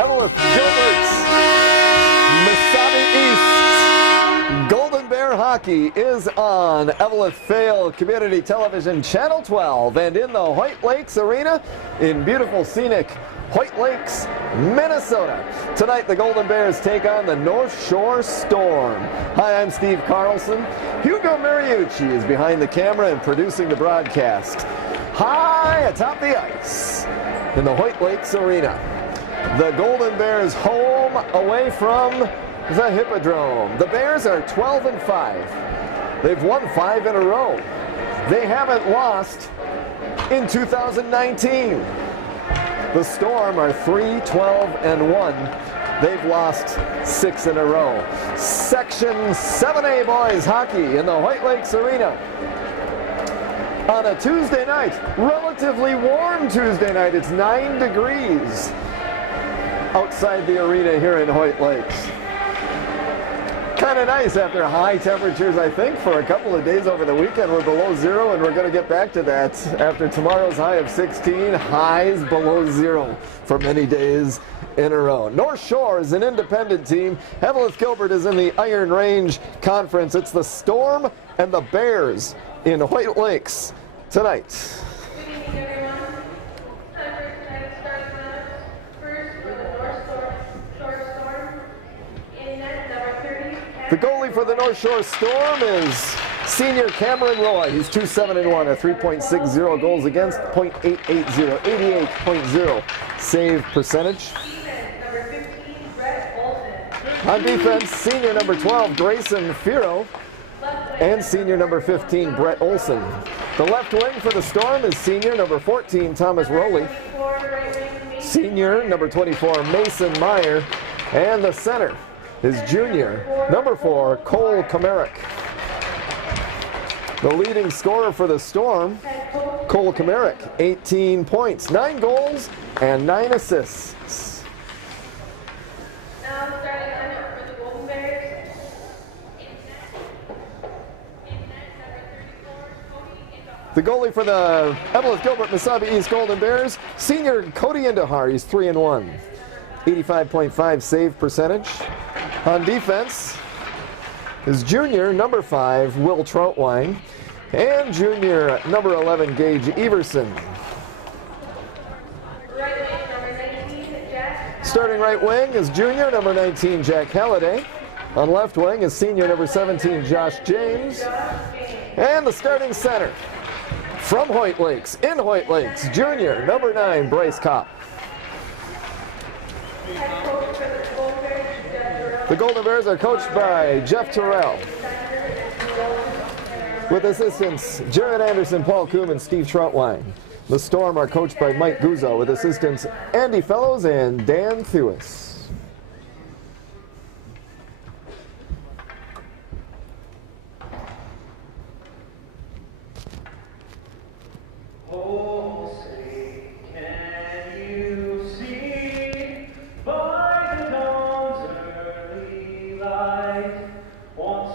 Eveleth, Gilbert, MesabiEast. Golden Bear Hockey is on Eveleth Fail Community Television Channel 12 and in the Hoyt Lakes Arena in beautiful scenic Hoyt Lakes, Minnesota. Tonight the Golden Bears take on the North Shore Storm. Hi, I'm Steve Carlson. Hugo Mariucci is behind the camera and producing the broadcast. High atop the ice in the Hoyt Lakes Arena. The Golden Bears home away from the Hippodrome. The Bears are 12-5. They've won 5 in a row. They haven't lost in 2019. The Storm are 3-12-1. They've lost 6 in a row. Section 7A boys hockey in the Hoyt Lakes Arena. On a Tuesday night, relatively warm Tuesday night. It's 9 degrees outside the arena here in Hoyt Lakes. Kind of nice after high temperatures, I think, for a couple of days over the weekend. We're below 0, and we're going to get back to that after tomorrow's high of 16. Highs below 0 for many days in a row. North Shore is an independent team. Eveleth Gilbert is in the Iron Range Conference. It's the Storm and the Bears in Hoyt Lakes tonight. The goalie for the North Shore Storm is senior Cameron Roy. He's 2-7-1, a 3.60 goals against, .880, 88.0 save percentage. On defense, senior number 12, Grayson Firo, and senior number 15, Brett Olson. The left wing for the Storm is senior number 14, Thomas Rowley. Senior number 24, Mason Meyer. And the center is junior number 4, Cole Kamerick. The leading scorer for the Storm, Cole Kamerick, 18 points, 9 goals, and 9 assists. Now starting lineup for the Golden Bears. The goalie for the Eveleth Gilbert MesabiEast Golden Bears, senior Cody Indahar. He's 3-1, 85.5 save percentage. On defense is junior number 5, Will Troutwine, and junior number 11, Gage Everson. Starting right wing is junior number 19, Jack Halliday. On left wing is senior number 17, Josh James. And the starting center from Hoyt Lakes, in Hoyt Lakes, junior number 9, Bryce Kopp. The Golden Bears are coached by Jeff Terrell, with assistants Jared Anderson, Paul Koom, and Steve Troutwine. The Storm are coached by Mike Guzzo, with assistants Andy Fellows and Dan Thewis.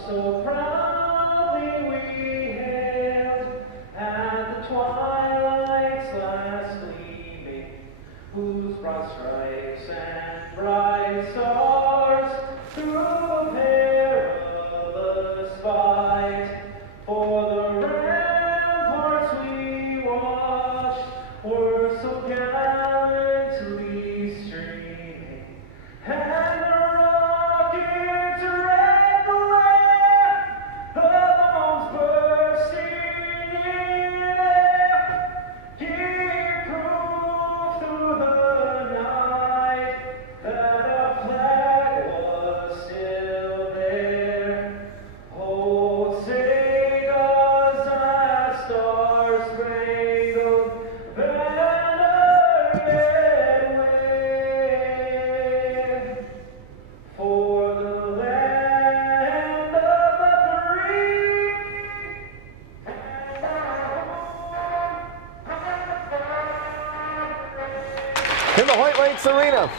So proudly we hailed at the twilight's last gleaming, whose broad stripes and bright stars through perilous fight for the ramparts we watched were so gallantly streaming, and the rockets red the bombs bursting in air, give proof through the night that our flag was still there. Oh, say does that star-spangled banner yet wave for the land of the free? In the Hoyt Lakes Arena,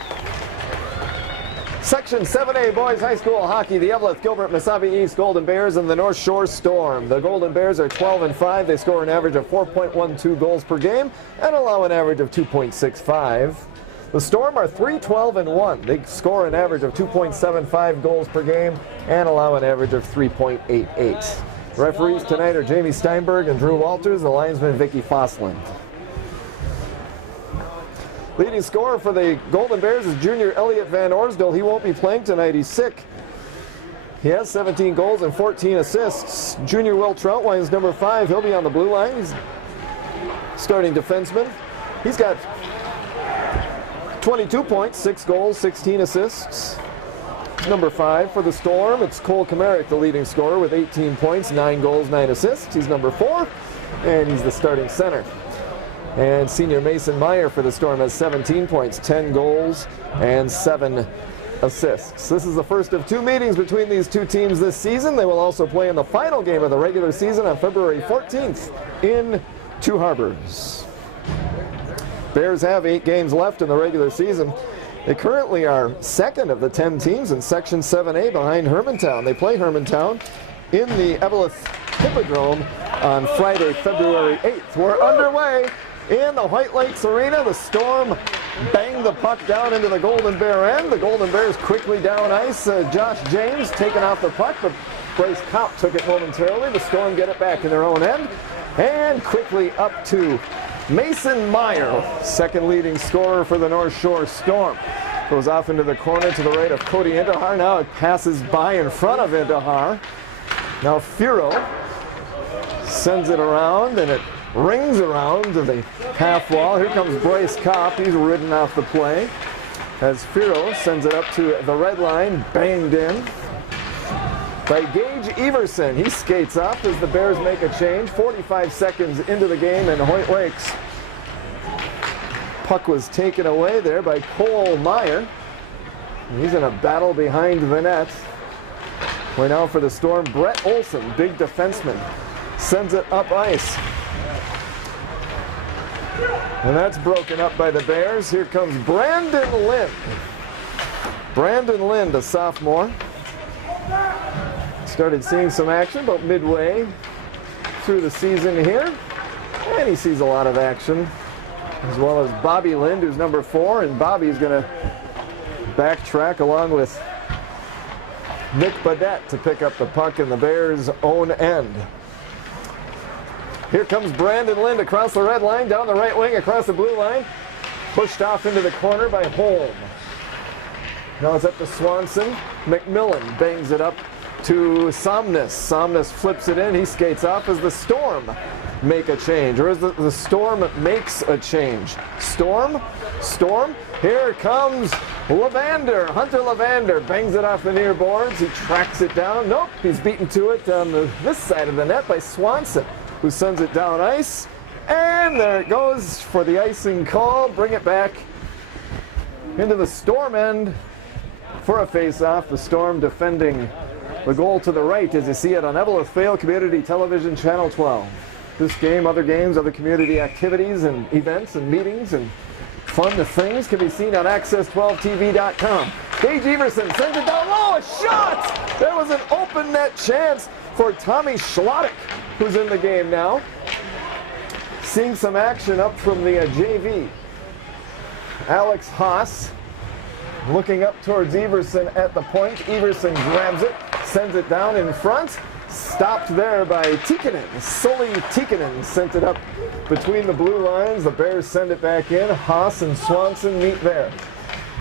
Section 7A Boys High School Hockey, the Eveleth Gilbert MesabiEast Golden Bears and the North Shore Storm. The Golden Bears are 12-5. They score an average of 4.12 goals per game and allow an average of 2.65. The Storm are 3-12-1. They score an average of 2.75 goals per game and allow an average of 3.88. Referees tonight are Jamie Steinberg and Drew Walters, the linesman Vicky Fosland. Leading scorer for the Golden Bears is junior Elliot Van Orsdale. He won't be playing tonight. He's sick. He has 17 goals and 14 assists. Junior Will Troutwine's number 5. He'll be on the blue line. He's starting defenseman. He's got 22 points, 6 goals, 16 assists. Number 5 for the Storm, it's Cole Kamarick, the leading scorer with 18 points, 9 goals, 9 assists. He's number 4, and he's the starting center. And senior Mason Meyer for the Storm has 17 points, 10 goals, and 7 assists. This is the first of 2 meetings between these 2 teams this season. They will also play in the final game of the regular season on February 14th in Two Harbors. Bears have 8 games left in the regular season. They currently are second of the 10 teams in Section 7A behind Hermantown. They play Hermantown in the Eveleth Hippodrome on Friday, February 8th. We're underway in the Hoyt Lakes Arena. The Storm banged the puck down into the Golden Bear end. The Golden Bears quickly down ice. Josh James taking off the puck, but Bryce Kopp took it momentarily. The Storm get it back in their own end. And quickly up to Mason Meyer, second leading scorer for the North Shore Storm. Goes off into the corner to the right of Cody Indahar. Now it passes by in front of Indahar. Now Firo sends it around, and it rings around to the half wall. Here comes Bryce Kopp. He's ridden off the play as Firo sends it up to the red line, banged in by Gage Everson. He skates up as the Bears make a change. 45 seconds into the game in Hoyt Lakes. Puck was taken away there by Cole Meyer. He's in a battle behind the net. Way now for the Storm, Brett Olson, big defenseman, sends it up ice. And that's broken up by the Bears. Here comes Brandon Lind. Brandon Lind, a sophomore. Started seeing some action about midway through the season here. And he sees a lot of action, as well as Bobby Lind, who's number 4. And Bobby's going to backtrack along with Nick Badette to pick up the puck in the Bears' own end. Here comes Brandon Lind across the red line, down the right wing, across the blue line. Pushed off into the corner by Holm. Now it's up to Swanson. McMillan bangs it up to Somnus. Somnus flips it in. He skates off as the Storm make a change. Or as the Storm makes a change. Storm. Here comes Lavander. Hunter Lavander bangs it off the near boards. He tracks it down. Nope, he's beaten to it on this side of the net by Swanson, who sends it down ice. And there it goes for the icing call. Bring it back into the Storm end for a face-off. The Storm defending the goal to the right as you see it on Eveleth Vale Community Television Channel 12. This game, other games, other community activities and events and meetings and fun things can be seen on access12tv.com. Gage Everson sends it down low, a shot! There was an open net chance for Tommy Schlottick, who's in the game now. Seeing some action up from the JV. Alex Haas looking up towards Everson at the point. Everson grabs it, sends it down in front. Stopped there by Tikkanen. Sully Tikkanen sent it up between the blue lines. The Bears send it back in. Haas and Swanson meet there.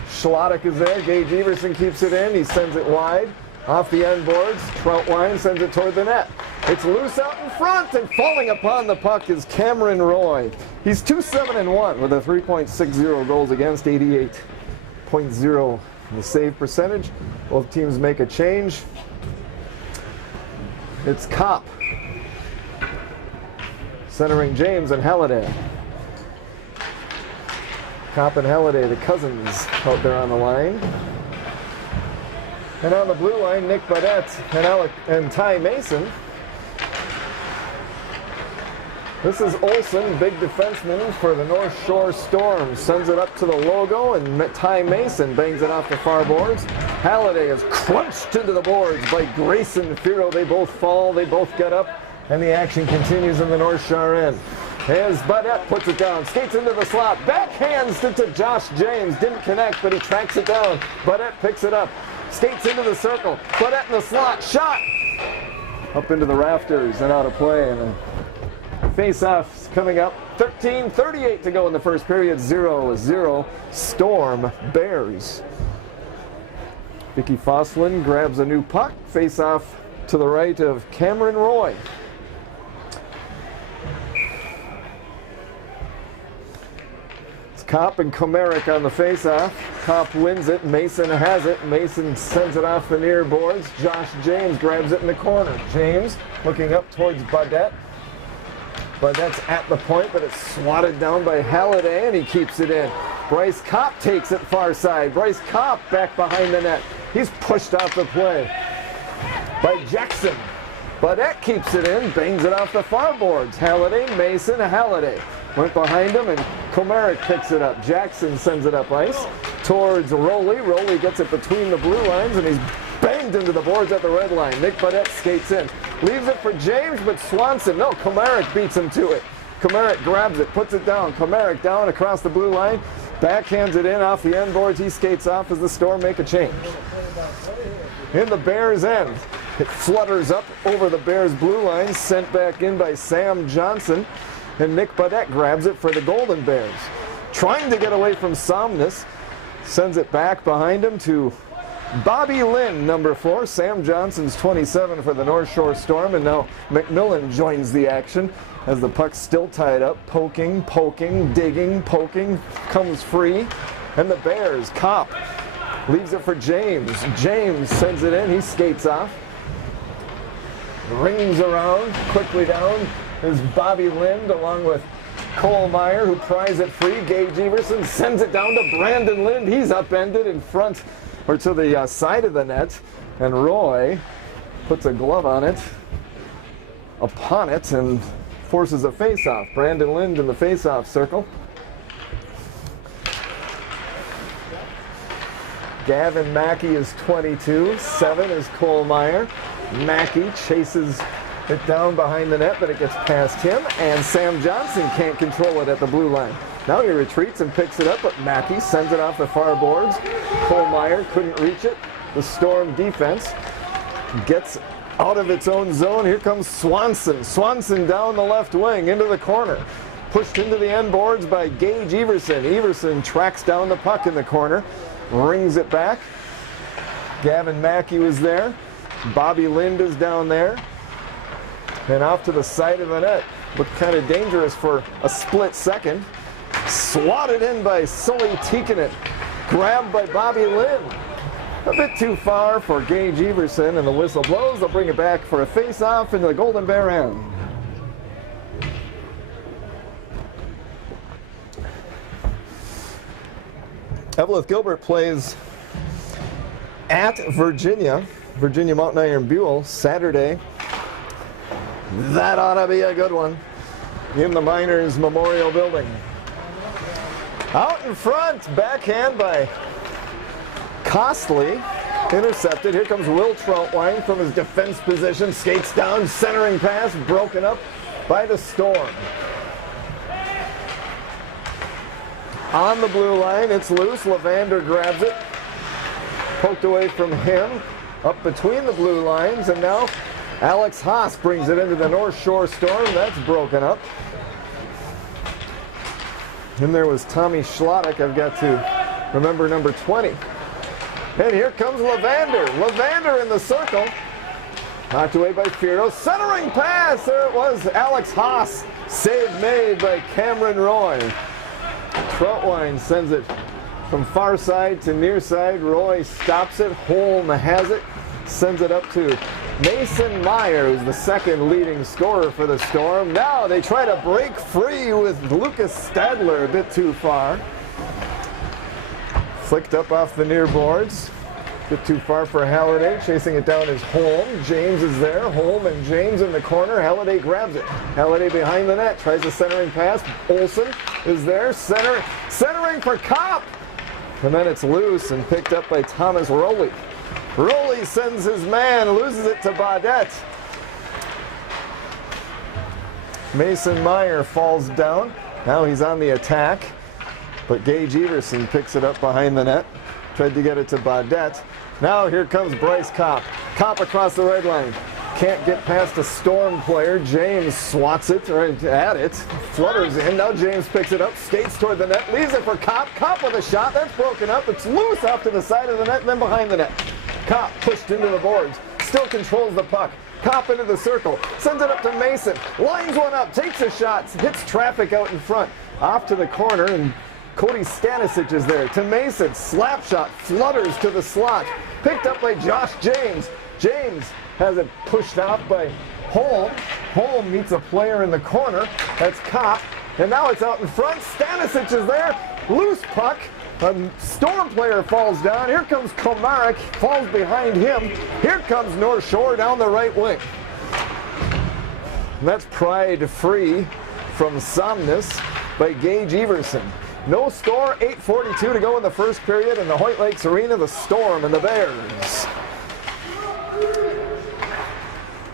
Schlottick is there. Gage Everson keeps it in. He sends it wide. Off the end boards. Troutwine sends it toward the net. It's loose out in front, and falling upon the puck is Cameron Roy. He's 2-7-1 with a 3.60 goals against, 88.0 the save percentage. Both teams make a change. It's Kopp centering James and Halliday. Kopp and Halliday, the cousins, out there on the line. And on the blue line, Nick Badette and Ty Mason. This is Olson, big defenseman for the North Shore Storm. Sends it up to the logo, and Ty Mason bangs it off the far boards. Halliday is crunched into the boards by Grayson Firo. They both fall, they both get up, and the action continues in the North Shore end. As Baudet puts it down, skates into the slot, backhands it to Josh James. Didn't connect, but he tracks it down. Baudet picks it up, skates into the circle. Baudet in the slot, shot! Up into the rafters and out of play. And face-offs coming up. 13:38 to go in the first period. 0-0. Storm Bears. Vicky Fosslin grabs a new puck. Face-off to the right of Cameron Roy. It's Kopp and Komaric on the face-off. Kopp wins it. Mason has it. Mason sends it off the near boards. Josh James grabs it in the corner. James looking up towards Baudet. Baudet's at the point, but it's swatted down by Halliday, and he keeps it in. Bryce Kopp takes it far side. Bryce Kopp back behind the net. He's pushed off the play by Jackson. Baudet keeps it in, bangs it off the far boards. Halliday, Mason, Halliday. Went behind him, and Komaric picks it up. Jackson sends it up ice towards Rowley. Rowley gets it between the blue lines, and he's banged into the boards at the red line. Nick Baudet skates in. Leaves it for James, but Swanson, no, Komaric beats him to it. Komaric grabs it, puts it down. Komaric down across the blue line. Backhands it in off the end boards. He skates off as the Storm make a change. In the Bears' end, it flutters up over the Bears' blue line, sent back in by Sam Johnson, and Nick Baudet grabs it for the Golden Bears. Trying to get away from Somnus, sends it back behind him to Bobby Lynn, number 4. Sam Johnson's 27 for the North Shore Storm, and now McMillan joins the action as the puck's still tied up. Poking, digging, poking, comes free. And the Bears, Kopp leaves it for James. James sends it in, he skates off. Rings around, quickly down is Bobby Lind along with Cole Meyer, who pries it free. Gage Everson sends it down to Brandon Lind. He's upended in front, or to the side of the net, and Roy puts a glove on it, upon it, and forces a face-off. Brandon Lind in the face-off circle. Gavin Mackey is 22, 7 is Cole Meyer. Mackey chases it down behind the net, but it gets past him, and Sam Johnson can't control it at the blue line. Now he retreats and picks it up, but Mackey sends it off the far boards. Cole Meyer couldn't reach it. The Storm defense gets out of its own zone. Here comes Swanson. Swanson down the left wing into the corner. Pushed into the end boards by Gage Everson. Everson tracks down the puck in the corner. Rings it back. Gavin Mackey was there. Bobby Lind is down there. And off to the side of the net. Looked kind of dangerous for a split second. Swatted in by Sully Tikkanen. Grabbed by Bobby Lind. A bit too far for Gage Everson, and the whistle blows. They'll bring it back for a face-off into the Golden Bear end. Eveleth Gilbert plays at Virginia Mountain Iron Buell Saturday. That ought to be a good one in the Miners Memorial Building. Out in front, backhand by Costly, intercepted. Here comes Will Troutwine from his defense position, skates down, centering pass, broken up by the Storm. On the blue line, it's loose. Levander grabs it, poked away from him, up between the blue lines, and now Alex Haas brings it into the North Shore Storm. That's broken up. And there was Tommy Schlottick. I've got to remember number 20. And here comes Levander. Levander in the circle. Knocked away by Fierro. Centering pass. There it was. Alex Haas. Save made by Cameron Roy. Troutwine sends it from far side to near side. Roy stops it. Holm has it. Sends it up to Mason Meyer, who's the second leading scorer for the Storm. Now they try to break free with Lucas Stadler a bit too far. Flicked up off the near boards. A bit too far for Halliday. Chasing it down is Holm. James is there. Holm and James in the corner. Halliday grabs it. Halliday behind the net. Tries a centering pass. Olsen is there. Centering for Kopp. And then it's loose and picked up by Thomas Rowley. Rowley sends his man, loses it to Baudet. Mason Meyer falls down. Now he's on the attack, but Gage Everson picks it up behind the net. Tried to get it to Baudette. Now here comes Bryce Kopp. Kopp across the red line. Can't get past a Storm player. James swats it, or at it, flutters in. Now James picks it up, skates toward the net, leaves it for Kopp. Kopp with a shot, that's broken up. It's loose off to the side of the net and then behind the net. Kopp pushed into the boards, still controls the puck. Kopp into the circle, sends it up to Mason, lines one up, takes a shot, hits traffic out in front, off to the corner, and Cody Stanisic is there. To Mason, slap shot, flutters to the slot, picked up by Josh James. James has it pushed off by Holm. Holm meets a player in the corner. That's Kopp. And now it's out in front. Stanisic is there. Loose puck. A Storm player falls down. Here comes Komarek. Falls behind him. Here comes North Shore down the right wing. And that's pried free from Somnus by Gage Everson. No score, 8:42 to go in the first period in the Hoyt Lakes Arena, the Storm and the Bears.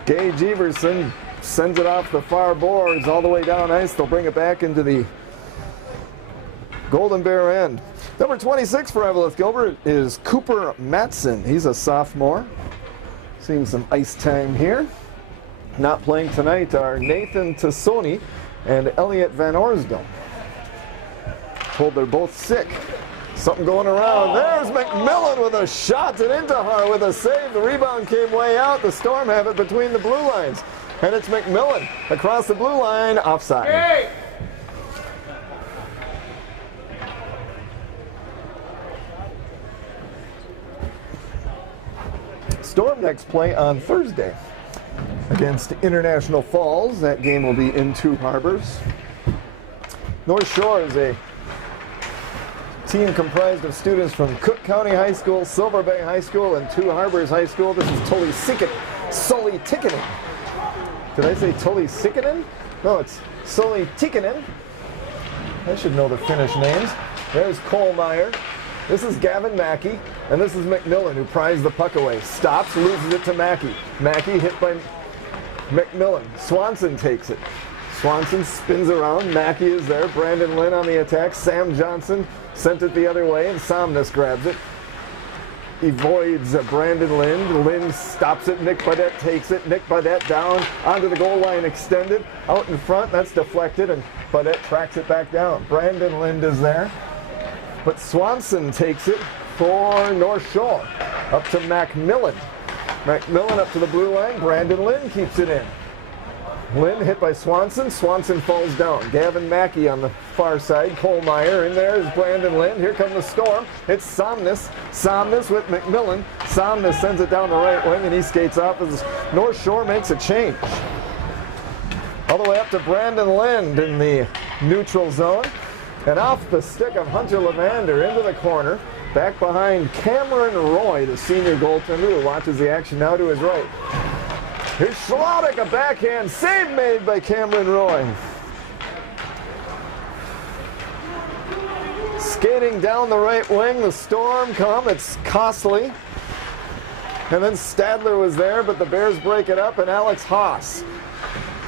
Gage Everson sends it off the far boards all the way down ice. They'll bring it back into the Golden Bear end. Number 26 for Eveleth Gilbert is Cooper Matson. He's a sophomore. Seeing some ice time here. Not playing tonight are Nathan Tassoni and Elliot Van Orsdom. Told they're both sick. Something going around. There's McMillan with a shot, and Intihar with a save. The rebound came way out. The Storm have it between the blue lines. And it's McMillan across the blue line, offside. Hey! Storm next play on Thursday against International Falls. That game will be in Two Harbors. North Shore is a team comprised of students from Cook County High School, Silver Bay High School, and Two Harbors High School. This is Sully Tikkanen. Did I say Tully Sikkinen? No, it's Sully Tikkanen. I should know the Finnish names. There's Cole Meyer. This is Gavin Mackey, and this is McMillan, who pries the puck away. Stops, loses it to Mackey. Mackey hit by McMillan. Swanson takes it. Swanson spins around. Mackey is there. Brandon Lynn on the attack. Sam Johnson sent it the other way, and Somnus grabs it. Avoids Brandon Lynn. Lynn stops it. Nick Baudette takes it. Nick Baudette down onto the goal line, extended. Out in front, that's deflected, and Baudette tracks it back down. Brandon Lynn is there. But Swanson takes it for North Shore. Up to McMillan. McMillan up to the blue line. Brandon Lynn keeps it in. Lynn hit by Swanson. Swanson falls down. Gavin Mackey on the far side. Cole Meyer in there is Brandon Lynn. Here comes the Storm. It's Somnus. Somnus with McMillan. Somnus sends it down the right wing, and he skates off as North Shore makes a change. All the way up to Brandon Lynn in the neutral zone. And off the stick of Hunter Levander into the corner. Back behind Cameron Roy, the senior goaltender, who watches the action now to his right. Here's Schlottick, a backhand save made by Cameron Roy. Skating down the right wing, the Storm come. It's Costly. And then Stadler was there, but the Bears break it up, and Alex Haas.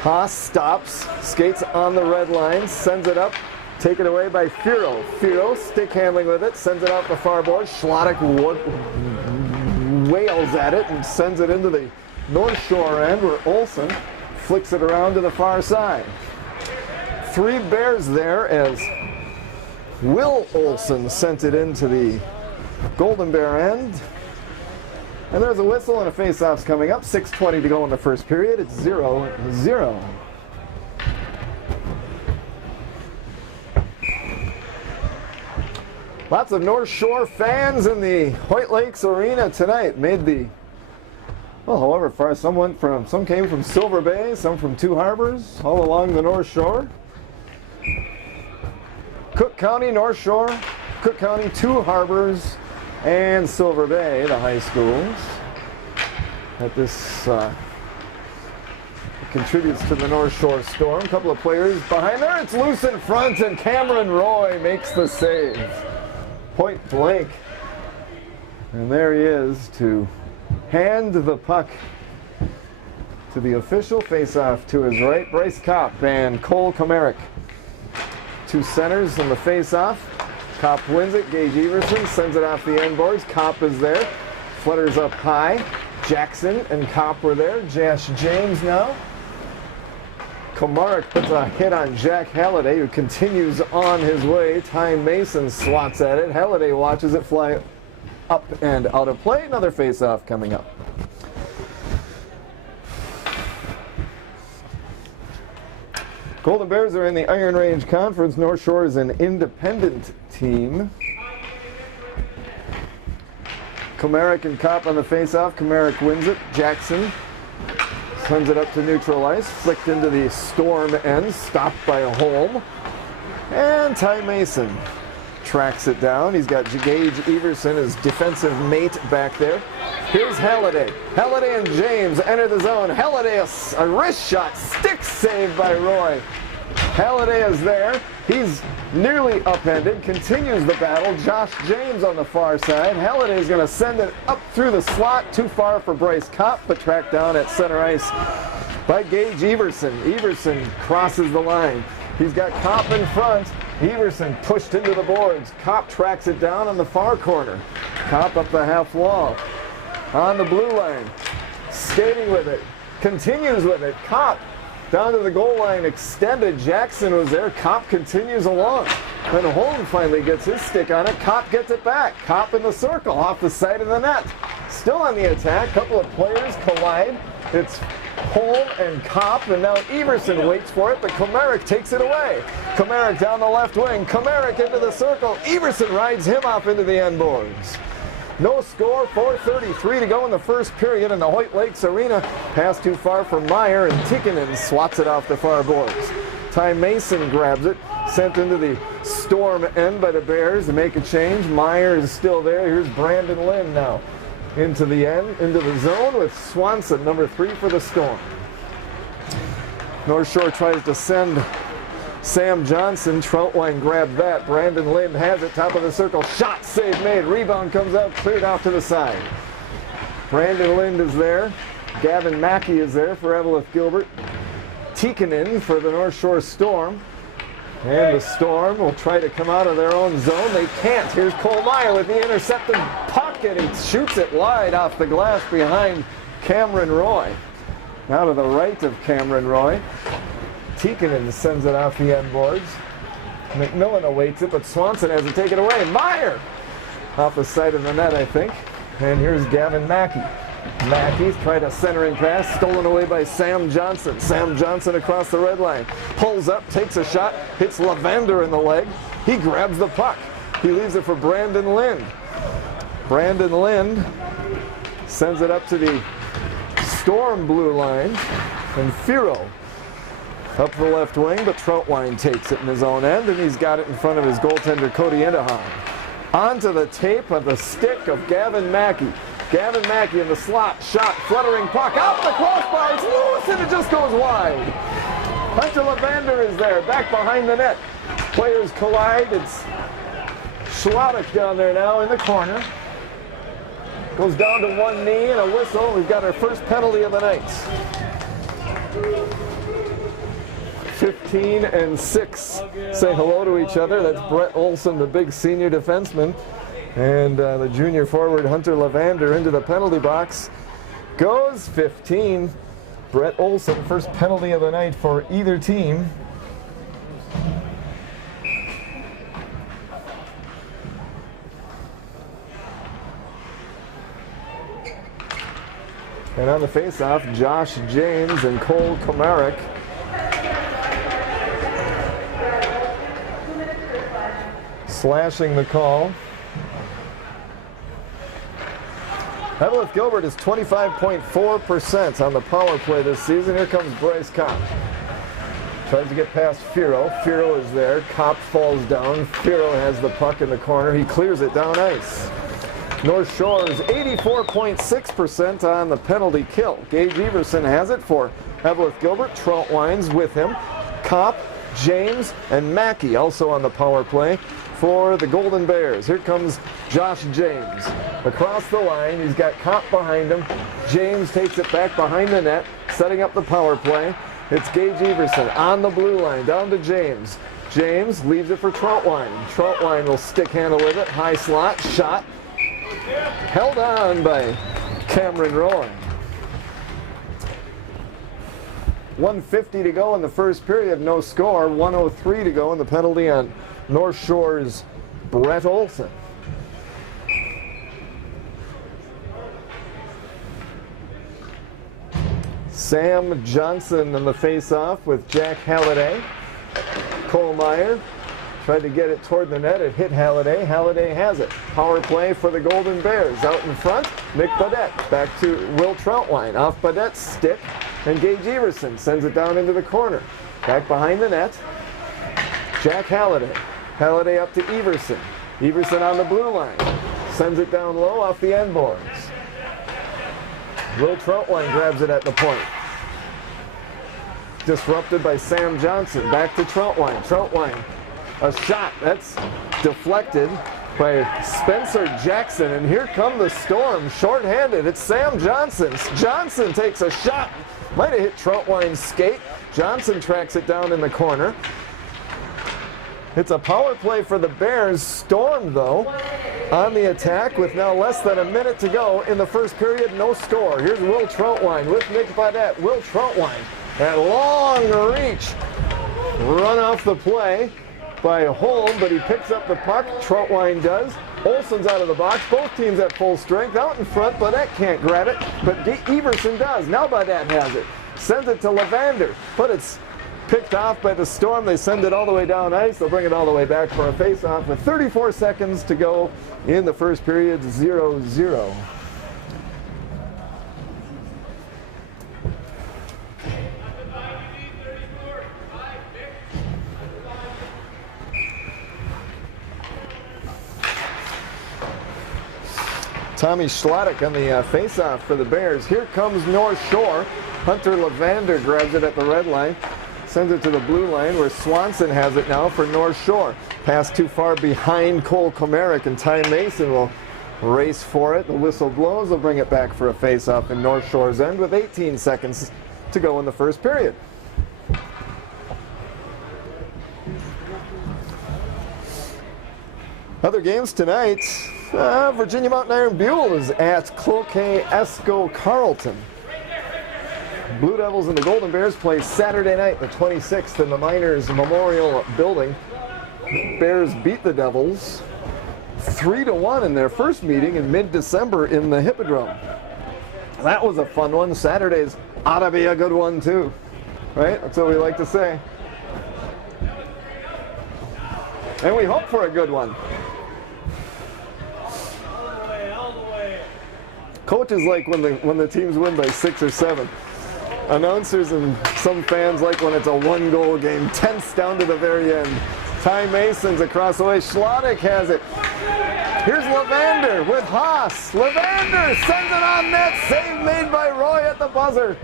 Haas stops, skates on the red line, sends it up. Taken away by Firo. Firo stick handling with it, sends it out the far board. Schlottick wails at it and sends it into the North Shore end, where Olsen flicks it around to the far side. Three Bears there as Will Olsen sent it into the Golden Bear end. And there's a whistle and a face-off's coming up. 6:20 to go in the first period. It's 0-0. Lots of North Shore fans in the Hoyt Lakes Arena tonight. Made the, well, however far, some came from Silver Bay, some from Two Harbors, all along the North Shore. Cook County, North Shore, Cook County, Two Harbors, and Silver Bay, the high schools. That this contributes to the North Shore Storm. A couple of players behind there. It's loose in front, and Cameron Roy makes the save. Point blank. And there he is to hand the puck to the official face-off to his right, Bryce Kopp and Cole Komarick. Two centers in the face-off. Kopp wins it. Gage Everson sends it off the end boards. Kopp is there. Flutters up high. Jackson and Kopp were there. Josh James now. Komarick puts a hit on Jack Halliday, who continues on his way. Ty Mason swats at it. Halliday watches it fly up and out of play. Another face-off coming up. Golden Bears are in the Iron Range Conference. North Shore is an independent team. Komarick and Kopp on the face-off. Komarick wins it. Jackson sends it up to neutral ice. Flicked into the storm end. Stopped by a Holm. And Ty Mason tracks it down. He's got Gage Everson, his defensive mate, back there. Here's Halliday. Halliday and James enter the zone. Halliday, a wrist shot. Stick save by Roy. Halliday is there. He's nearly upended. Continues the battle. Josh James on the far side. Halliday is going to send it up through the slot. Too far for Bryce Kopp, but tracked down at center ice by Gage Everson. Everson crosses the line. He's got Kopp in front. Everson pushed into the boards. Kopp tracks it down on the far corner. Kopp up the half wall. On the blue line. Skating with it. Continues with it. Kopp down to the goal line, extended. Jackson was there. Kopp continues along. Then Holm finally gets his stick on it. Kopp gets it back. Kopp in the circle off the side of the net. Still on the attack. Couple of players collide. It's Holm and Kopp, and now Everson waits for it, but Komarick takes it away. Komarick down the left wing. Komarick into the circle. Everson rides him off into the end boards. No score, 4:33 to go in the first period in the Hoyt Lakes Arena. Pass too far for Meyer, and Tikkanen swats it off the far boards. Ty Mason grabs it, sent into the storm end by the Bears to make a change. Meyer is still there. Here's Brandon Lynn now into the end, into the zone with Swanson, number 3 for the Storm. North Shore tries to send Sam Johnson. Troutwine grabbed that. Brandon Lynn has it, top of the circle. Shot, save made. Rebound comes out, cleared off to the side. Brandon Lynn is there. Gavin Mackey is there for Eveleth Gilbert. Tikkanen for the North Shore Storm. And the Storm will try to come out of their own zone. They can't. Here's Cole Meyer with the intercepted puck, and he shoots it wide off the glass behind Cameron Roy. Now to the right of Cameron Roy. Tikkanen sends it off the end boards. McMillan awaits it, but Swanson has to take it away. Meyer off the side of the net, I think. And here's Gavin Mackey. Mackey's tried a centering pass, stolen away by Sam Johnson. Sam Johnson across the red line. Pulls up, takes a shot, hits Lavender in the leg. He grabs the puck. He leaves it for Brandon Lind. Brandon Lind sends it up to the Storm blue line. And Firo up the left wing, but Troutwine takes it in his own end, and he's got it in front of his goaltender, Cody Endehan. Onto the tape of the stick of Gavin Mackey. Gavin Mackey in the slot, shot, fluttering puck, out the crossbar, it's loose, and it just goes wide. Hunter Lavender is there, back behind the net. Players collide, it's Schwadek down there now in the corner. Goes down to one knee and a whistle. We've got our first penalty of the night. 15 and 6 say hello to each other. That's Brett Olson, the big senior defenseman, and the junior forward Hunter Lavender into the penalty box. Goes 15. Brett Olson, first penalty of the night for either team. And on the face-off, Josh James and Cole Komarick. Slashing the call. Eveleth Gilbert is 25.4% on the power play this season. Here comes Bryce Kopp. Tries to get past Firo. Firo is there. Kopp falls down. Firo has the puck in the corner. He clears it down ice. North Shore is 84.6% on the penalty kill. Gage Everson has it for Eveleth Gilbert. Troutwine's with him. Kopp, James, and Mackey also on the power play for the Golden Bears. Here comes Josh James. Across the line, he's got Kopp behind him. James takes it back behind the net, setting up the power play. It's Gage Everson on the blue line, down to James. James leaves it for Troutwine. Troutwine will stick handle with it. High slot, shot. Held on by Cameron Roy. 1:50 to go in the first period, no score. 1:03 to go, and the penalty on North Shore's Brett Olson. Sam Johnson in the face-off with Jack Halliday. Cole Meyer tried to get it toward the net. It hit Halliday. Halliday has it. Power play for the Golden Bears. Out in front, Nick Badette. Back to Will Troutwine. Off Badette's stick, and Gage Everson sends it down into the corner. Back behind the net, Jack Halliday. Halliday up to Everson. Everson on the blue line. Sends it down low off the end boards. Will Troutwine grabs it at the point. Disrupted by Sam Johnson. Back to Troutwine. Troutwine, a shot that's deflected by Spencer Jackson. And here come the Storm, shorthanded. It's Sam Johnson. Johnson takes a shot. Might have hit Troutwine's skate. Johnson tracks it down in the corner. It's a power play for the Bears. Storm, though, on the attack with now less than a minute to go in the first period. No score. Here's Will Troutwine with Nick Badette. Will Troutwine at long reach. Run off the play by Holm, but he picks up the puck. Troutwine does. Olson's out of the box. Both teams at full strength. Out in front, Badette can't grab it, but Everson does. Now Badette has it. Sends it to Levander, but it's picked off by the Storm. They send it all the way down ice. They'll bring it all the way back for a face-off with 34 seconds to go in the first period, 0-0. Tommy Schlottick on the face-off for the Bears. Here comes North Shore. Hunter Levander grabs it at the red line. Sends it to the blue line where Swanson has it now for North Shore. Pass too far behind Cole Komarick, and Ty Mason will race for it. The whistle blows. They'll bring it back for a face-off in North Shore's end with 18 seconds to go in the first period. Other games tonight, Virginia Mountain Iron Buell is at Cloquet Esco Carleton. Blue Devils and the Golden Bears play Saturday night, the 26th, in the Miners Memorial Building. Bears beat the Devils 3-1 in their first meeting in mid-December in the Hippodrome. That was a fun one. Saturday's ought to be a good one too, right? That's what we like to say. And we hope for a good one. All the way. Coaches like when the teams win by 6 or 7. Announcers and some fans like when it's a one-goal game, tense down to the very end. Ty Mason's across the way. Schlottick has it. Here's Levander with Haas. Levander sends it on net. Save made by Roy at the buzzer.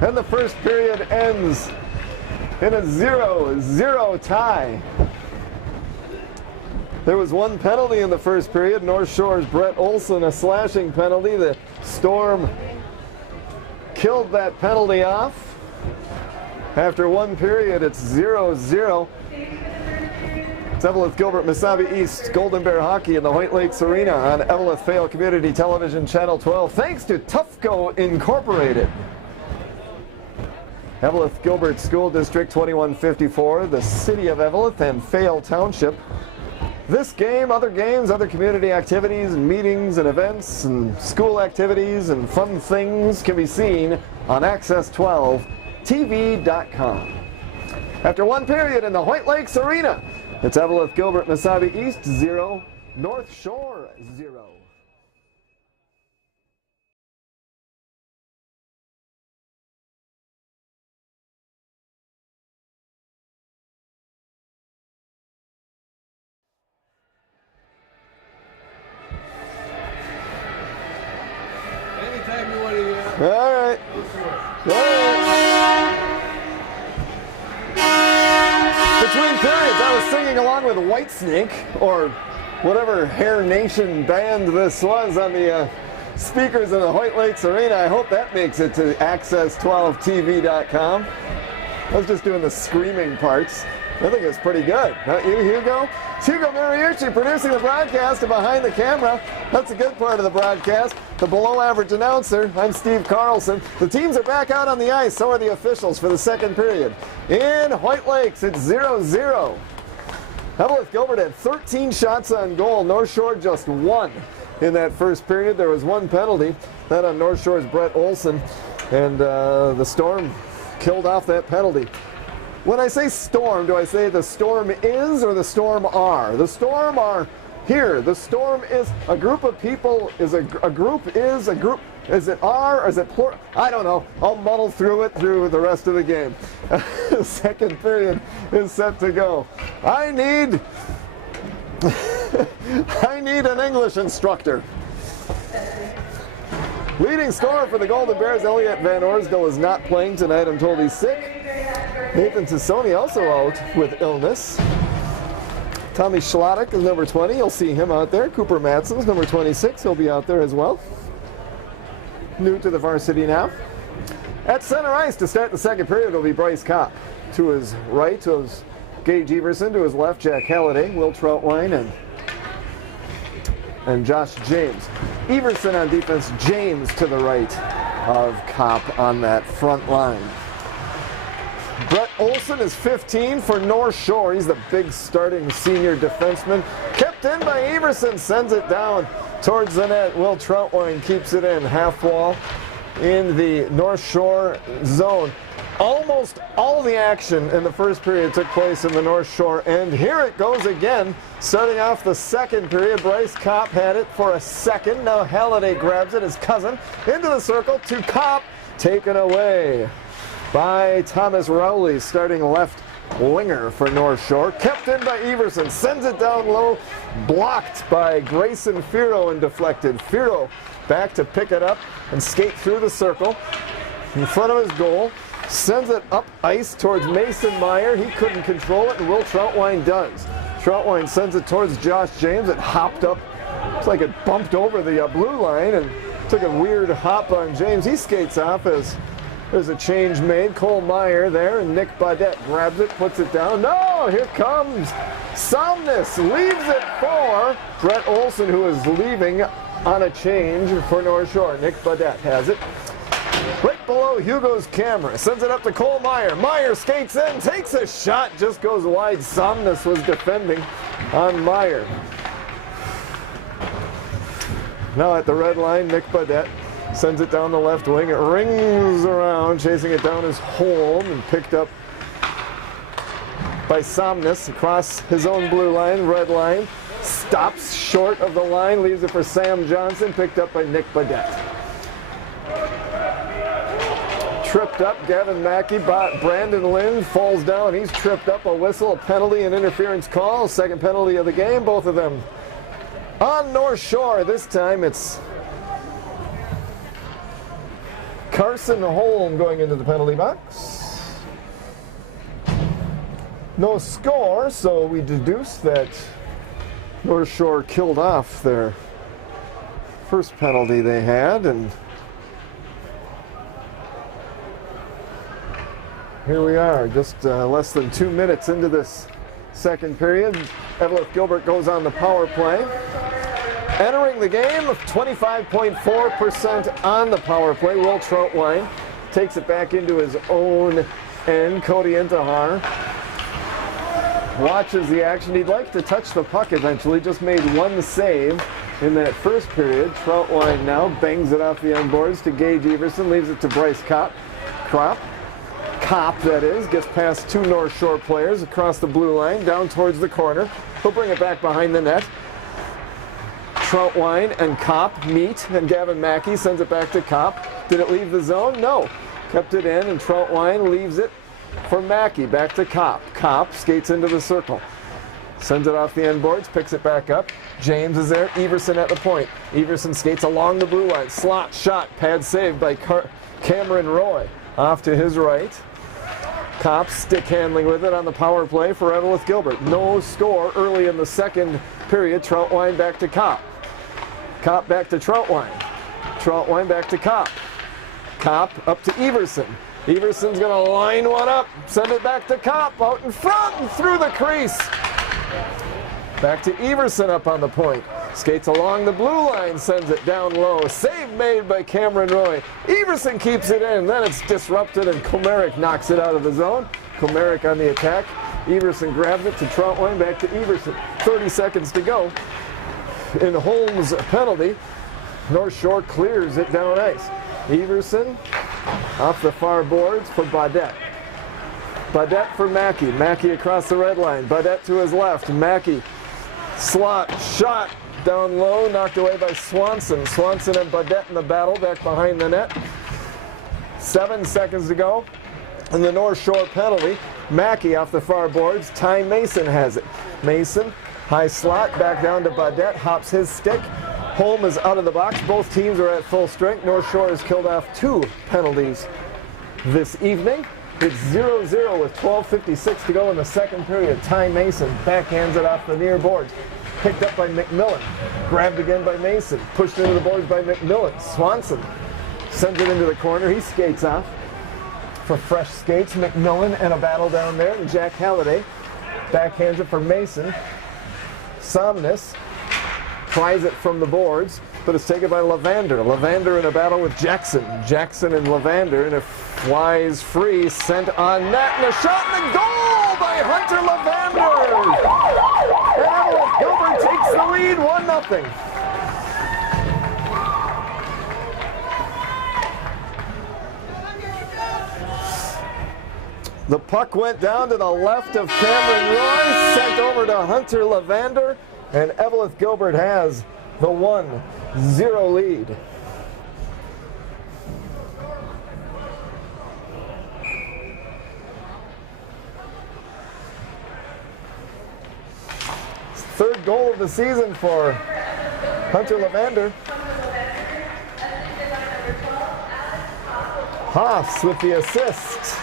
And the first period ends in a 0-0 tie. There was one penalty in the first period. North Shore's Brett Olson, a slashing penalty. The Storm killed that penalty off. After one period, it's 0-0. It's Eveleth, Gilbert, MesabiEast, Golden Bear Hockey in the Hoyt Lakes Arena on Eveleth Vale Community Television Channel 12. Thanks to Tufco Incorporated. Eveleth Gilbert School District 2154, the City of Eveleth, and Vale Township. This game, other games, other community activities, and meetings and events and school activities and fun things can be seen on Access12TV.com. After one period in the Hoyt Lakes Arena, it's Eveleth, Gilbert, MesabiEast 0, North Shore 0. Anytime you want to get. All right. Between periods, I was singing along with Whitesnake, or whatever Hair Nation band this was on the speakers in the Hoyt Lakes Arena. I hope that makes it to access12tv.com. I was just doing the screaming parts. I think it's pretty good. Not you, Hugo? It's Hugo Mariucci producing the broadcast and behind the camera. That's a good part of the broadcast. The below-average announcer. I'm Steve Carlson. The teams are back out on the ice. So are the officials for the second period. In Hoyt Lakes, it's 0-0. Eveleth Gilbert had 13 shots on goal. North Shore just 1 in that first period. There was 1 penalty. That on North Shore's Brett Olson. And the Storm killed off that penalty. When I say storm, do I say the storm is or the storm are? The storm are here. The storm is a group of people. Is a group is a group. Is it are or is it plural? I don't know. I'll muddle through it through the rest of the game. The second period is set to go. I need an English instructor. Leading scorer for the Golden Bears, Elliot Van Orsdale, is not playing tonight. I'm told he's sick. Nathan Tassoni also out with illness. Tommy Schlottick is number 20. You'll see him out there. Cooper Matson's number 26. He'll be out there as well. New to the varsity now. At center ice to start the second period will be Bryce Kopp. To his right is Gage Everson. To his left, Jack Halliday, Will Troutwine, and Josh James. Everson on defense, James to the right of Kopp on that front line. Brett Olson is 15 for North Shore. He's the big starting senior defenseman. Kept in by Everson, sends it down towards the net. Will Troutwine keeps it in, half wall in the North Shore zone. Almost all the action in the first period took place in the North Shore end. Here it goes again, starting off the second period. Bryce Kopp had it for a second. Now Halliday grabs it, his cousin, into the circle to Kopp, taken away by Thomas Rowley, starting left winger for North Shore. Kept in by Everson, sends it down low, blocked by Grayson Firo and deflected. Firo back to pick it up and skate through the circle in front of his goal. Sends it up ice towards Mason Meyer. He couldn't control it, and Will Troutwine does. Troutwine sends it towards Josh James. It hopped up. It's like it bumped over the blue line and took a weird hop on James. He skates off as there's a change made. Cole Meyer there, and Nick Baudette grabs it, puts it down. No, here comes Somnus. Leaves it for Brett Olson, who is leaving on a change for North Shore. Nick Baudette has it. Right below Hugo's camera. Sends it up to Cole Meyer. Meyer skates in, takes a shot, just goes wide. Somnus was defending on Meyer. Now at the red line, Nick Baudette sends it down the left wing. It rings around, chasing it down his home, and picked up by Somnus across his own blue line, red line. Stops short of the line, leaves it for Sam Johnson, picked up by Nick Baudette. Tripped up, Gavin Mackey, Brandon Lynn falls down. He's tripped up, a whistle, a penalty, and interference call. Second penalty of the game, both of them on North Shore. This time it's Carson Holm going into the penalty box. No score, so we deduce that North Shore killed off their first penalty they had, and here we are, just less than 2 minutes into this second period. Eveleth Gilbert goes on the power play. Entering the game, 25.4% on the power play. Will Troutwine takes it back into his own end. Cody Intihar watches the action. He'd like to touch the puck eventually. Just made one save in that first period. Troutwine now bangs it off the end boards to Gage Everson. Leaves it to Bryce Kopp. Kopp, that is, gets past two North Shore players across the blue line, down towards the corner. He'll bring it back behind the net. Troutwine and Kopp meet, and Gavin Mackey sends it back to Kopp. Did it leave the zone? No. Kept it in, and Troutwine leaves it for Mackey. Back to Kopp. Kopp skates into the circle. Sends it off the end boards, picks it back up. James is there. Everson at the point. Everson skates along the blue line. Slot shot, pad saved by Cameron Roy. Off to his right. Kopp stick handling with it on the power play for Eveleth Gilbert. No score early in the second period. Troutwine back to Kopp. Kopp back to Troutwine. Troutwine back to Kopp. Kopp up to Everson. Everson's going to line one up, send it back to Kopp, out in front and through the crease. Back to Everson up on the point. Skates along the blue line, sends it down low. Save made by Cameron Roy. Everson keeps it in, then it's disrupted and Komarek knocks it out of the zone. Komarek on the attack. Everson grabs it to Troutwine, back to Everson. 30 seconds to go. In Holmes' penalty, North Shore clears it down ice. Everson off the far boards for Baudette. Baudette for Mackey. Mackey across the red line. Baudette to his left. Mackey slot shot down low, knocked away by Swanson. Swanson and Baudette in the battle back behind the net. 7 seconds to go. And the North Shore penalty. Mackey off the far boards. Ty Mason has it. Mason, high slot, back down to Baudette, hops his stick. Holm is out of the box. Both teams are at full strength. North Shore has killed off 2 penalties this evening. It's 0-0 with 12:56 to go in the second period. Ty Mason backhands it off the near boards. Picked up by McMillan. Grabbed again by Mason. Pushed into the boards by McMillan. Swanson sends it into the corner. He skates off for fresh skates. McMillan and a battle down there. And Jack Halliday backhands it for Mason. Somnus tries it from the boards, but it's taken by Levander. Levander in a battle with Jackson. Jackson and Levander, and it flies free, sent on net, and a shot and a goal by Hunter Levander! And Gilbert takes the lead, 1-0. The puck went down to the left of Cameron Roy, sent over to Hunter Levander, and Eveleth Gilbert has the 1-0 lead. Third goal of the season for Hunter Levander. Haas with the assist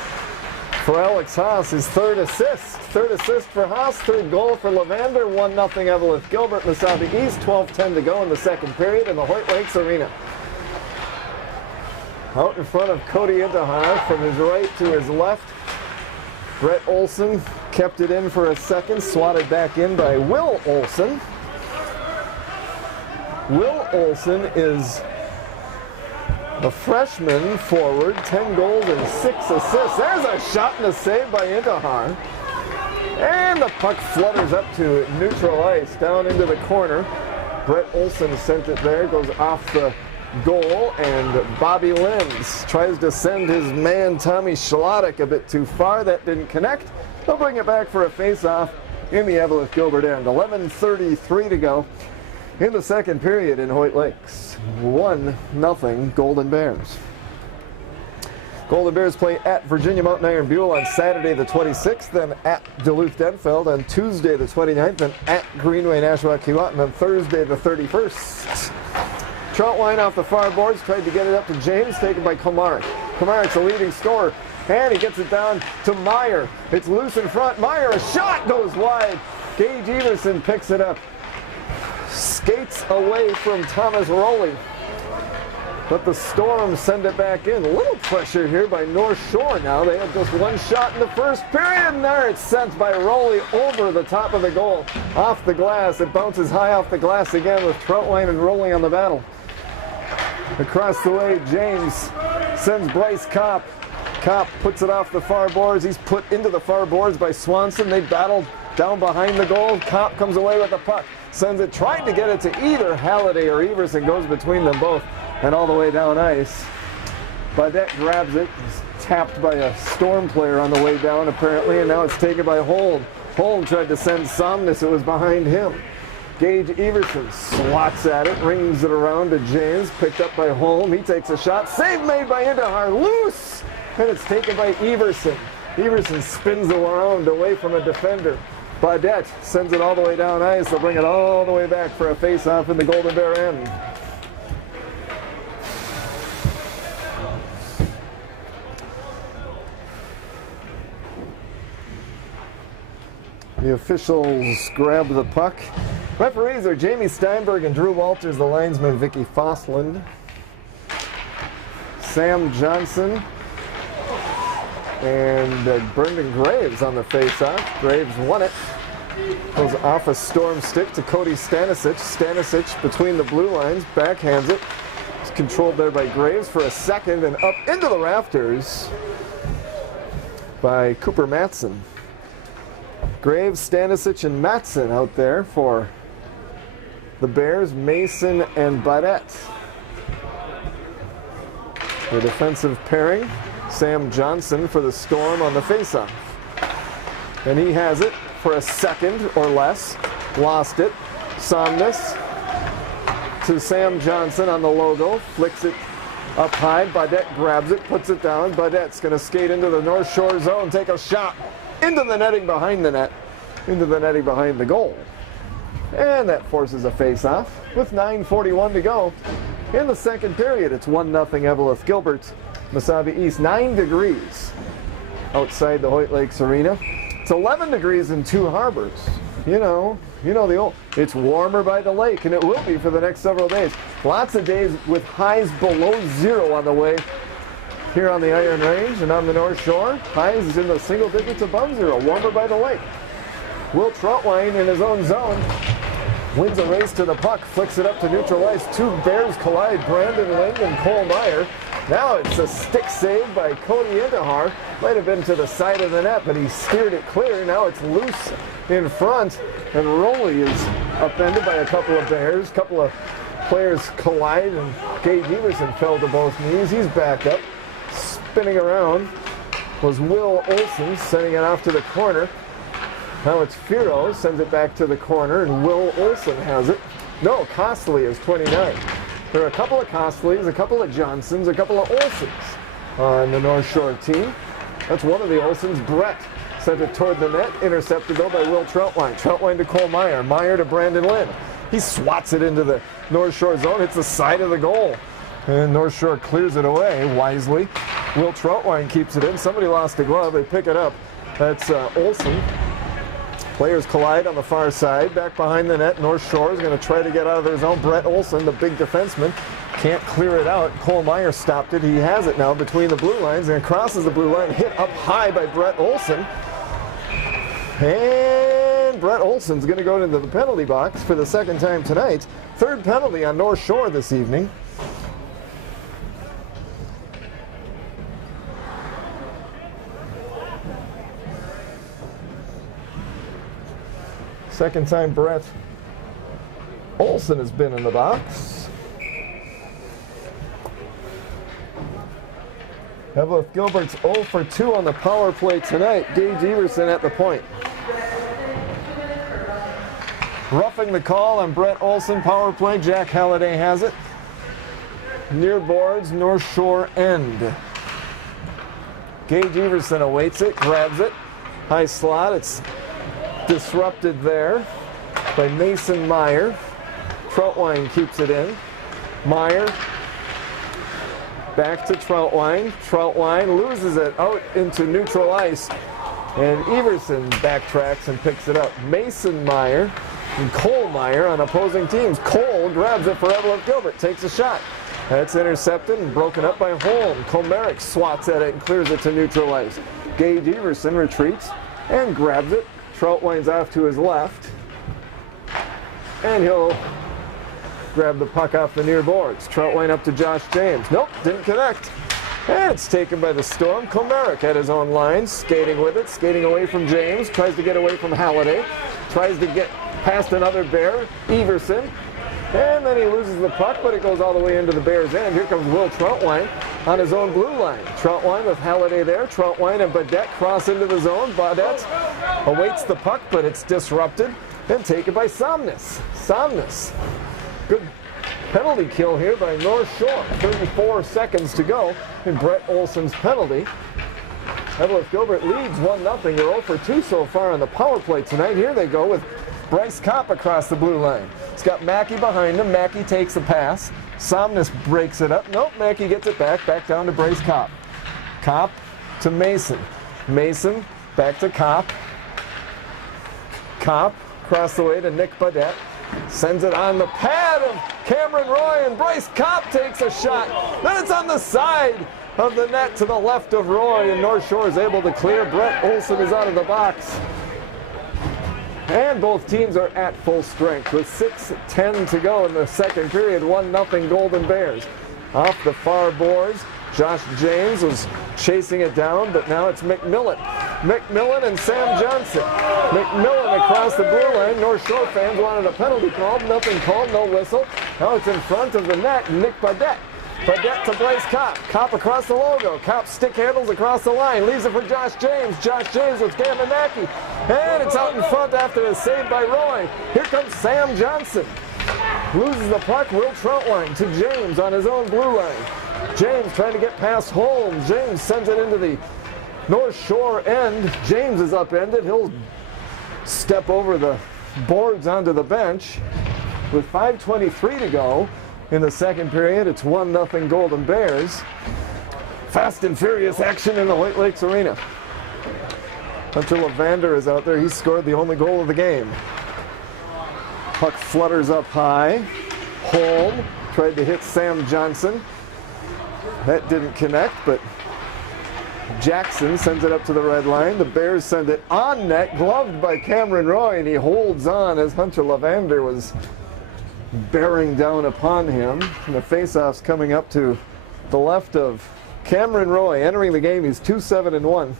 for Alex Haas, his third assist. Third assist for Haas, third goal for Levander. 1-0 Eveleth Gilbert, MesabiEast. 12:10 to go in the second period in the Hoyt Lakes Arena. Out in front of Cody Intihar from his right to his left. Brett Olson kept it in for a second, swatted back in by Will Olson. Will Olson is a freshman forward, 10 goals and 6 assists. There's a shot and a save by Intihar. And the puck flutters up to neutral ice, down into the corner. Brett Olson sent it there, goes off the goal, and Bobby Lenz tries to send his man Tommy Schlottek a bit too far. That didn't connect. They'll bring it back for a face-off in the Eveleth Gilbert end. 11:33 to go in the second period in Hoyt Lakes. 1-0 Golden Bears. Golden Bears play at Virginia Mountain Iron Buell on Saturday the 26th, then at Duluth Denfeld on Tuesday the 29th, then at Greenway Nashua Keewatin on Thursday the 31st. Troutwine off the far boards, tried to get it up to James, taken by Komarek. Komarek's a leading scorer, and he gets it down to Meyer. It's loose in front. Meyer, a shot goes wide. Gage Everson picks it up. Skates away from Thomas Rowley. But the Storm send it back in. A little pressure here by North Shore now. They had just one shot in the first period, and there it's sent by Rowley over the top of the goal. Off the glass. It bounces high off the glass again with Troutwine and Rowley on the battle. Across the way, James sends Bryce Kopp. Kopp puts it off the far boards. He's put into the far boards by Swanson. They battle down behind the goal. Kopp comes away with the puck. Sends it, trying to get it to either Halliday or Everson. Goes between them both and all the way down ice. Baudette grabs it. It's tapped by a Storm player on the way down apparently, and now it's taken by Holm. Holm tried to send Somnus. It was behind him. Gage Everson swats at it, rings it around to James, picked up by Holm. He takes a shot. Save made by Intihar. Loose! And it's taken by Everson. Everson spins around away from a defender. Baudette sends it all the way down ice. They'll bring it all the way back for a face-off in the Golden Bear end. The officials grab the puck. Referees are Jamie Steinberg and Drew Walters, the linesman Vicky Fosland. Sam Johnson and Brendan Graves on the face-off. Graves won it. Goes off a Storm stick to Cody Stanisic. Stanisic between the blue lines, backhands it. It's controlled there by Graves for a second and up into the rafters by Cooper Matson. Graves, Stanisic, and Matson out there for the Bears, Mason and Baudette. The defensive pairing, Sam Johnson for the Storm on the faceoff. And he has it for a second or less. Lost it. Somnus to Sam Johnson on the logo. Flicks it up high. Baudette grabs it, puts it down. Baudette's going to skate into the North Shore zone, take a shot into the netting behind the net, into the netting behind the goal. And that forces a face-off with 9:41 to go in the second period. It's 1-0 Eveleth Gilbert. MesabiEast 9 degrees outside the Hoyt Lakes Arena. It's 11 degrees in Two Harbors. You know the old, it's warmer by the lake, and it will be for the next several days. Lots of days with highs below zero on the way here on the Iron Range and on the North Shore. Highs in the single digits above zero, warmer by the lake. Will Troutwine in his own zone wins a race to the puck, flicks it up to neutral ice. Two Bears collide, Brandon Ling and Cole Meyer. Now it's a stick save by Cody Indahar. Might have been to the side of the net, but he steered it clear. Now it's loose in front, and Rowley is upended by a couple of Bears. A couple of players collide, and Gage Everson fell to both knees. He's back up. Spinning around was Will Olson, sending it off to the corner. Now it's Firo, sends it back to the corner, and Will Olson has it. No, Costley is 29. There are a couple of Costleys, a couple of Johnsons, a couple of Olsons on the North Shore team. That's one of the Olsons. Brett sent it toward the net, intercepted though by Will Troutwine. Troutwine to Cole Meyer, Meyer to Brandon Lynn. He swats it into the North Shore zone, hits the side of the goal. And North Shore clears it away wisely. Will Troutwine keeps it in. Somebody lost a glove, they pick it up. That's Olson. Players collide on the far side. Back behind the net, North Shore is going to try to get out of their zone. Brett Olson, the big defenseman, can't clear it out. Cole Meyer stopped it. He has it now between the blue lines and crosses the blue line. Hit up high by Brett Olson. And Brett Olson's going to go into the penalty box for the second time tonight. Third penalty on North Shore this evening. Second time Brett Olson has been in the box. Eveleth Gilbert's 0 for 2 on the power play tonight. Gage Everson at the point. Roughing the call on Brett Olson, power play. Jack Halliday has it. Near boards, North Shore end. Gage Everson awaits it, grabs it. High slot, it's disrupted there by Mason Meyer. Troutwine keeps it in. Meyer back to Troutwine. Troutwine loses it out into neutral ice, and Everson backtracks and picks it up. Mason Meyer and Cole Meyer on opposing teams. Cole grabs it for Eveleth Gilbert, takes a shot. That's intercepted and broken up by Holm. Komerick swats at it and clears it to neutral ice. Gage Everson retreats and grabs it. Troutwine's off to his left, and he'll grab the puck off the near boards. Troutwine up to Josh James. Nope, didn't connect. And it's taken by the Storm. Komerick at his own line, skating with it, skating away from James, tries to get away from Halliday, tries to get past another Bear, Everson, and then he loses the puck, but it goes all the way into the Bears' end. Here comes Will Troutwine on his own blue line. Troutwine with Halliday there. Troutwine and Baudette cross into the zone. Baudette awaits the puck, but it's disrupted and taken by Somnus. Somnus. Good penalty kill here by North Shore. 34 seconds to go in Brett Olson's penalty. Eveleth Gilbert leads 1-0. They're 0 for 2 so far on the power play tonight. Here they go with Bryce Kopp across the blue line. He's got Mackey behind him. Mackey takes the pass. Somnus breaks it up. Nope, Mackey gets it back down to Bryce Kopp. Kopp to Mason. Mason back to Kopp. Kopp across the way to Nick Baudette. Sends it on the pad of Cameron Roy, and Bryce Kopp takes a shot. Then it's on the side of the net to the left of Roy, and North Shore is able to clear. Brett Olson is out of the box. And both teams are at full strength with 6:10 to go in the second period. 1-0 Golden Bears. Off the far boards, Josh James was chasing it down, but now it's McMillan. McMillan and Sam Johnson. McMillan across the blue line. North Shore fans wanted a penalty called. Nothing called, no whistle. Now it's in front of the net. Nick Badette. Badette to Bryce Kopp. Kopp across the logo. Kopp stick handles across the line. Leaves it for Josh James. Josh James with Gamanaki. And it's out in front after a save by Roy. Here comes Sam Johnson. Loses the puck. Will Troutwine to James on his own blue line. James trying to get past Holmes. James sends it into the North Shore end. James is upended. He'll step over the boards onto the bench. With 5:23 to go in the second period, it's 1-0 Golden Bears. Fast and furious action in the Hoyt Lakes Arena. Hunter Levander is out there. He scored the only goal of the game. Puck flutters up high. Holm tried to hit Sam Johnson. That didn't connect, but Jackson sends it up to the red line. The Bears send it on net, gloved by Cameron Roy, and he holds on as Hunter Levander was bearing down upon him. And the faceoff's coming up to the left of Cameron Roy. Entering the game, he's 2-7-1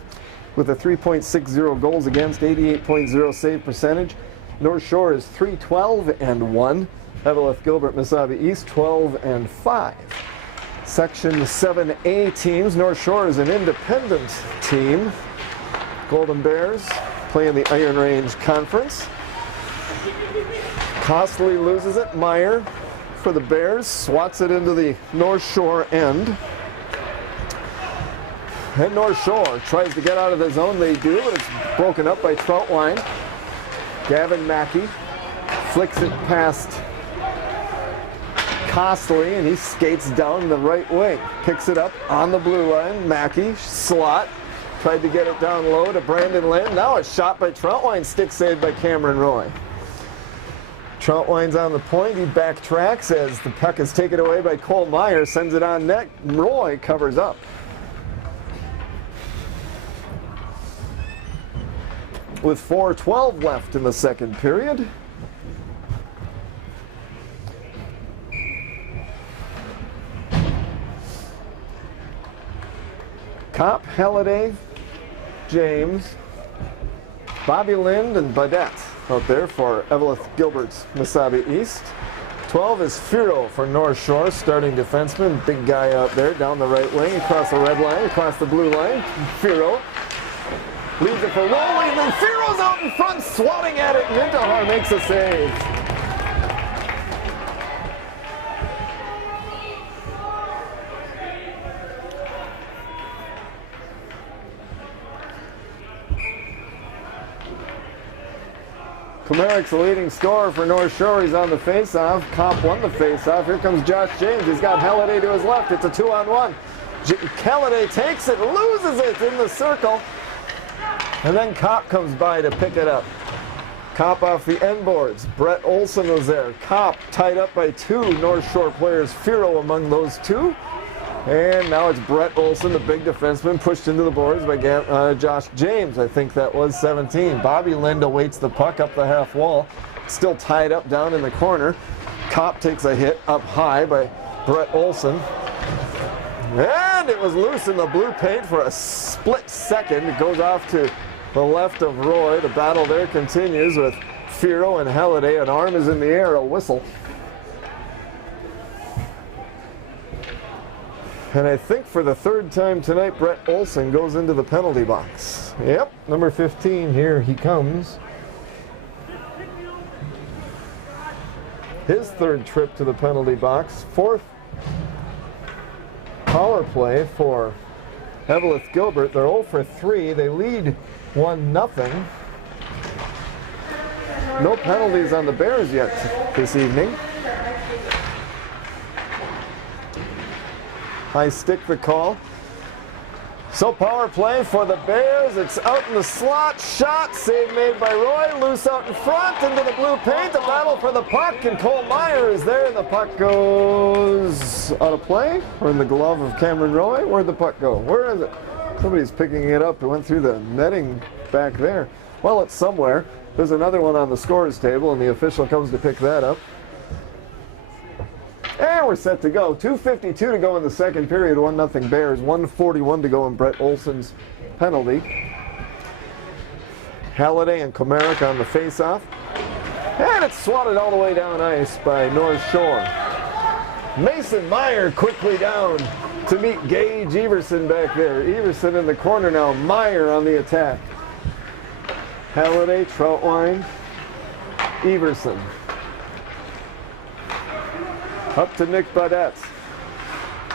with a 3.60 goals against, 88.0 save percentage. North Shore is 3-12-1. Eveleth, Gilbert, MesabiEast 12-5. Section 7A teams. North Shore is an independent team. Golden Bears play in the Iron Range Conference. Costly loses it. Meyer for the Bears swats it into the North Shore end. And North Shore tries to get out of the zone. They do, but it's broken up by Troutwine. Gavin Mackey flicks it past Costly, and he skates down the right wing. Picks it up on the blue line. Mackey, slot. Tried to get it down low to Brandon Lynn. Now it's shot by Troutwine. Stick saved by Cameron Roy. Troutwine's on the point. He backtracks as the puck is taken away by Cole Meyer. Sends it on net. Roy covers up. With 4:12 left in the second period. Kopp, Halliday, James, Bobby Lind, and Badette out there for Eveleth, Gilbert's MesabiEast. 12 is Firo for North Shore, starting defenseman. Big guy out there down the right wing, across the red line, across the blue line. Firo leaves it for Rowley, and then Firo's out in front, swatting at it. Nintahar makes a save. Komarik's the leading scorer for North Shore. He's on the face-off. Kopp won the face-off. Here comes Josh James. He's got Halliday to his left. It's a 2-on-1. Halliday takes it, loses it in the circle. And then Kopp comes by to pick it up. Kopp off the end boards. Brett Olson was there. Kopp tied up by two North Shore players. Firo among those two. And now it's Brett Olson, the big defenseman, pushed into the boards by Josh James. I think that was 17. Bobby Lind awaits the puck up the half wall. Still tied up down in the corner. Kopp takes a hit up high by Brett Olson. And it was loose in the blue paint for a split second. It goes off to the left of Roy. The battle there continues with Firo and Halliday. An arm is in the air, a whistle. And I think for the third time tonight, Brett Olson goes into the penalty box. Yep, number 15, here he comes. His third trip to the penalty box. Fourth power play for Eveleth Gilbert. They're 0 for 3. They lead 1-0. No penalties on the Bears yet this evening. High stick the call. So power play for the Bears. It's out in the slot. Shot. Save made by Roy. Loose out in front into the blue paint. The battle for the puck. And Cole Meyer is there. And the puck goes out of play. Or in the glove of Cameron Roy. Where'd the puck go? Where is it? Somebody's picking it up. It went through the netting back there. Well, it's somewhere. There's another one on the scorer's table. And the official comes to pick that up. And we're set to go. 2:52 to go in the second period. 1-0 Bears. 1:41 to go in Brett Olson's penalty. Halliday and Komarick on the face-off. And it's swatted all the way down ice by North Shore. Mason Meyer quickly down to meet Gage Everson back there. Everson in the corner now. Meyer on the attack. Halliday, Troutwine, Everson. Up to Nick Baudette.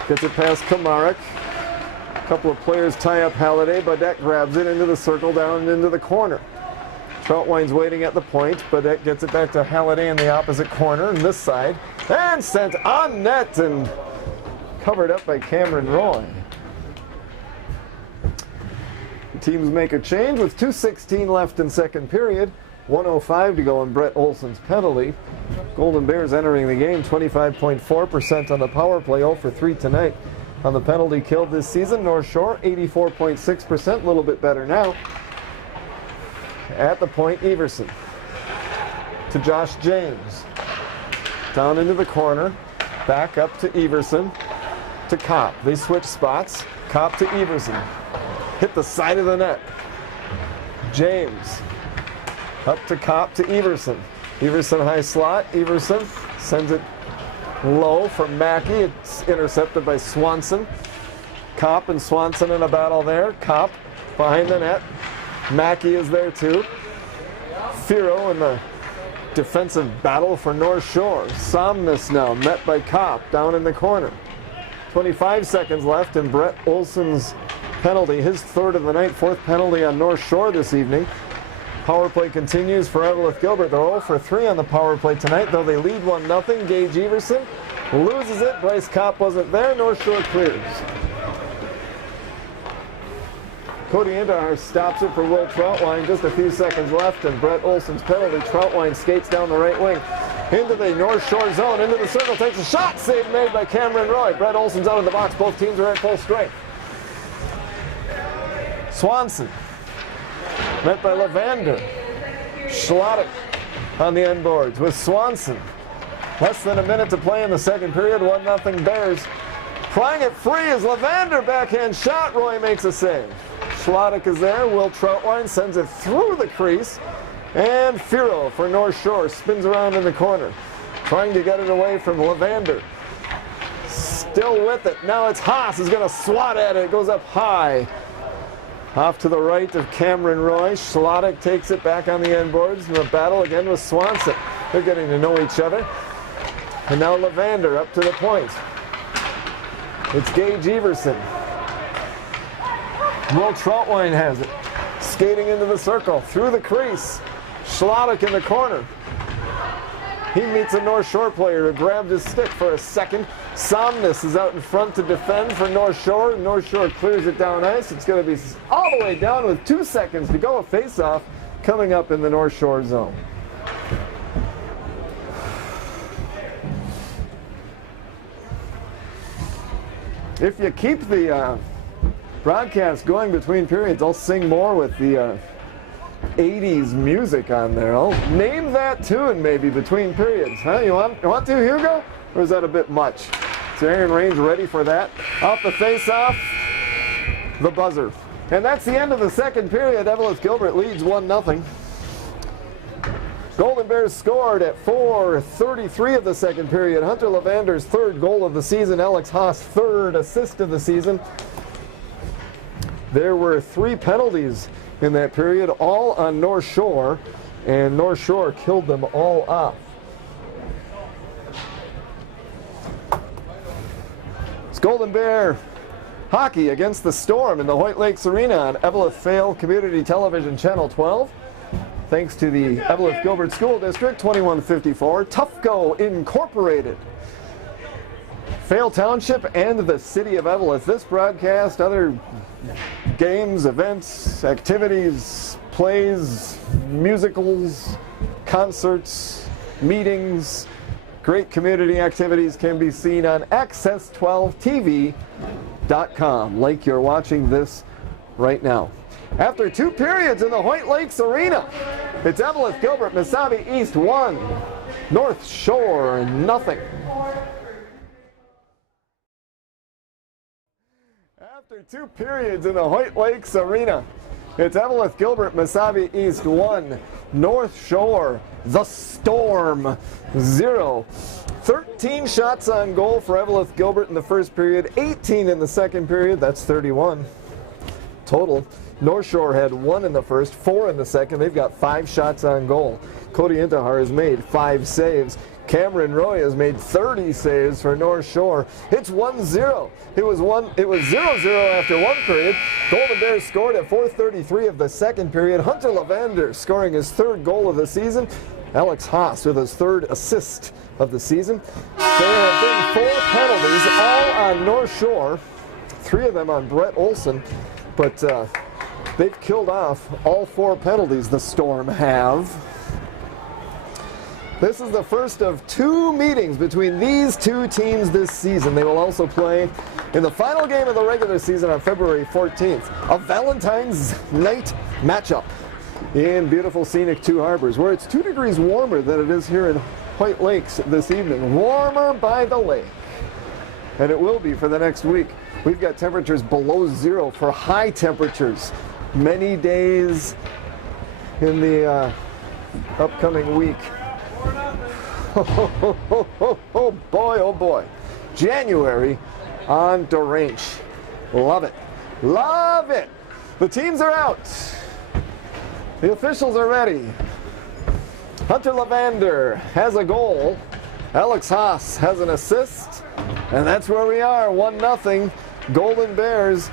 Gets it past Komarick. A couple of players tie up Halliday. Baudette grabs it into the circle, down into the corner. Troutwine's waiting at the point. Baudette gets it back to Halliday in the opposite corner, on this side. And sent on net and covered up by Cameron Roy. The teams make a change with 2:16 left in second period. 1:05 to go in Brett Olson's penalty. Golden Bears entering the game 25.4% on the power play, 0 for 3 tonight on the penalty kill this season. North Shore 84.6%, a little bit better now. At the point, Everson to Josh James. Down into the corner, back up to Everson to Kopp. They switch spots. Kopp to Everson. Hit the side of the net. James. Up to Kopp to Everson. Everson high slot. Everson sends it low for Mackey. It's intercepted by Swanson. Kopp and Swanson in a battle there. Kopp behind the net. Mackey is there too. Firo in the defensive battle for North Shore. Somnus now met by Kopp down in the corner. 25 seconds left in Brett Olson's penalty. His third of the night, fourth penalty on North Shore this evening. Power play continues for Eveleth Gilbert. They're 0 for 3 on the power play tonight, though they lead 1-0. Gage Everson loses it. Bryce Kopp wasn't there. North Shore clears. Cody Indahar stops it for Will Troutwine. Just a few seconds left, and Brett Olson's penalty. Troutwine skates down the right wing into the North Shore zone, into the circle, takes a shot. Save made by Cameron Roy. Brett Olson's out of the box. Both teams are at full strength. Swanson. Met by Levander. Schlottick on the end boards with Swanson. Less than a minute to play in the second period. 1-0 Bears. Prying it free is Levander. Backhand shot. Roy makes a save. Schlottick is there. Will Troutwine sends it through the crease. And Firo for North Shore spins around in the corner. Trying to get it away from Levander. Still with it. Now it's Haas is going to swat at it. It goes up high. Off to the right of Cameron Roy. Schlottick takes it back on the end boards in a battle again with Swanson. They're getting to know each other. And now Levander up to the point. It's Gage Everson. Will Troutwine has it. Skating into the circle, through the crease. Schlottick in the corner. He meets a North Shore player who grabbed his stick for a second. Somnus is out in front to defend for North Shore. North Shore clears it down ice. It's going to be all the way down with 2 seconds to go. A face-off coming up in the North Shore zone. If you keep the broadcast going between periods, I'll sing more with the 80s music on there. I'll name that tune maybe between periods. Huh? You want to, Hugo? Or is that a bit much? Is Aaron Range ready for that? Off the face-off, the buzzer. And that's the end of the second period. Eveleth Gilbert leads 1-0. Golden Bears scored at 4:33 of the second period. Hunter Levander's third goal of the season. Alex Haas' third assist of the season. There were 3 penalties in that period, all on North Shore, and North Shore killed them all off. It's Golden Bear hockey against the Storm in the Hoyt Lakes Arena on Eveleth Fail Community Television Channel 12. Thanks to the Eveleth Gilbert School District, 2154, Tufco Incorporated. Fayal Township and the city of Eveleth. This broadcast, other games, events, activities, plays, musicals, concerts, meetings, great community activities can be seen on access12tv.com. Like you're watching this right now. After 2 periods in the Hoyt Lakes Arena, it's Eveleth Gilbert, MesabiEast 1, North Shore nothing. After 2 periods in the Hoyt Lakes Arena, it's Eveleth Gilbert, MesabiEast 1, North Shore, the Storm 0. 13 shots on goal for Eveleth Gilbert in the first period, 18 in the second period, that's 31 total. North Shore had 1 in the first, 4 in the second. They've got 5 shots on goal. Cody Intihar has made 5 saves. Cameron Roy has made 30 saves for North Shore. It's 1-0. It was 0-0 after 1 period. Golden Bears scored at 4:33 of the second period. Hunter Lavander scoring his 3rd goal of the season. Alex Haas with his 3rd assist of the season. There have been 4 penalties, all on North Shore. 3 of them on Brett Olson, but they've killed off all 4 penalties, the Storm have. This is the first of 2 meetings between these 2 teams this season. They will also play in the final game of the regular season on February 14th, a Valentine's night matchup in beautiful scenic Two Harbors, where it's 2 degrees warmer than it is here in Hoyt Lakes this evening. Warmer by the lake. And it will be for the next week. We've got temperatures below 0 for high temperatures many days in the upcoming week. Oh boy, oh boy. January on Dorange. Love it. Love it. The teams are out. The officials are ready. Hunter Lavander has a goal. Alex Haas has an assist. And that's where we are, 1-0. Golden Bears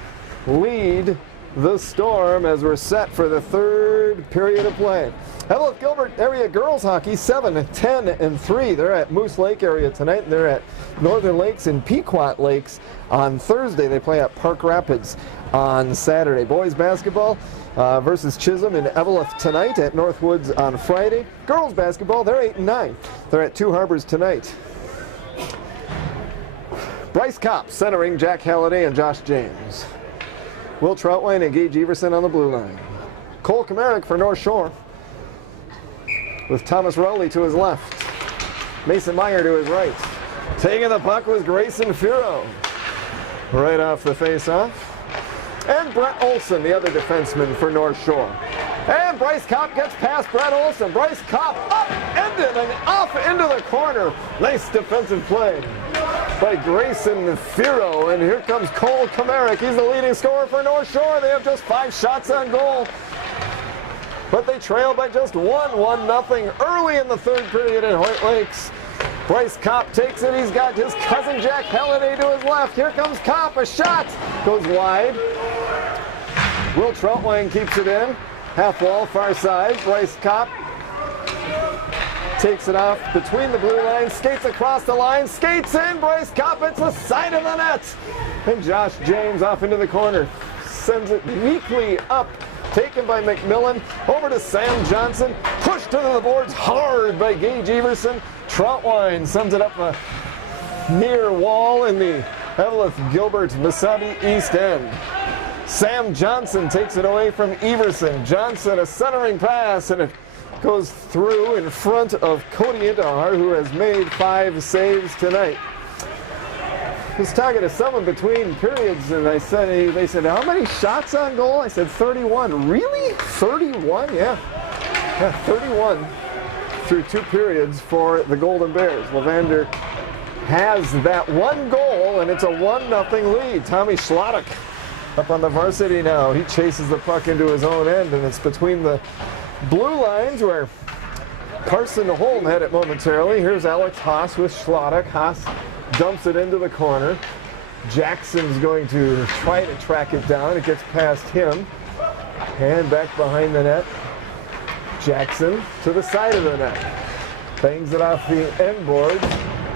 lead the Storm as we're set for the 3rd period of play. Eveleth Gilbert area girls hockey 7-10-3. They're at Moose Lake area tonight, and they're at Northern Lakes and Pequot Lakes on Thursday. They play at Park Rapids on Saturday. Boys basketball versus Chisholm in Eveleth tonight, at Northwoods on Friday. Girls basketball, they're 8-9. They're at Two Harbors tonight. Bryce Kopp centering Jack Halliday and Josh James. Will Troutwine and Gage Everson on the blue line. Cole Comerick for North Shore, with Thomas Rowley to his left. Mason Meyer to his right. Taking the puck was Grayson Firo. Right off the face-off. And Brett Olson, the other defenseman for North Shore. And Bryce Kopp gets past Brett Olson. Bryce Kopp up-ended and off into the corner. Nice defensive play by Grayson Firo. And here comes Cole Comerick. He's the leading scorer for North Shore. They have just 5 shots on goal, but they trail by just 1-0 early in the 3rd period in Hoyt Lakes. Bryce Kopp takes it. He's got his cousin Jack Halliday to his left. Here comes Kopp. A shot goes wide. Will Troutwine keeps it in. Half wall, far side. Bryce Kopp takes it off between the blue lines, skates across the line, skates in. Bryce Kopp, it's the side of the net. And Josh James off into the corner. Sends it weakly up. Taken by McMillan, over to Sam Johnson, pushed to the boards hard by Gage Everson. Troutwine sends it up a near wall in the Eveleth Gilbert MesabiEast end. Sam Johnson takes it away from Everson. Johnson, a centering pass, and it goes through in front of Cody Intihar, who has made 5 saves tonight. I was talking to someone between periods, and they said, how many shots on goal? I said 31. Really? 31? Yeah, 31 through 2 periods for the Golden Bears. Lavander has that 1 goal, and it's a 1-0 lead. Tommy Schlottock up on the varsity now. He chases the puck into his own end, and it's between the blue lines where Carson Holm had it momentarily. Here's Alex Haas with Schlottock. Haas dumps it into the corner. Jackson's going to try to track it down. It gets past him. And back behind the net. Jackson to the side of the net. Bangs it off the end board.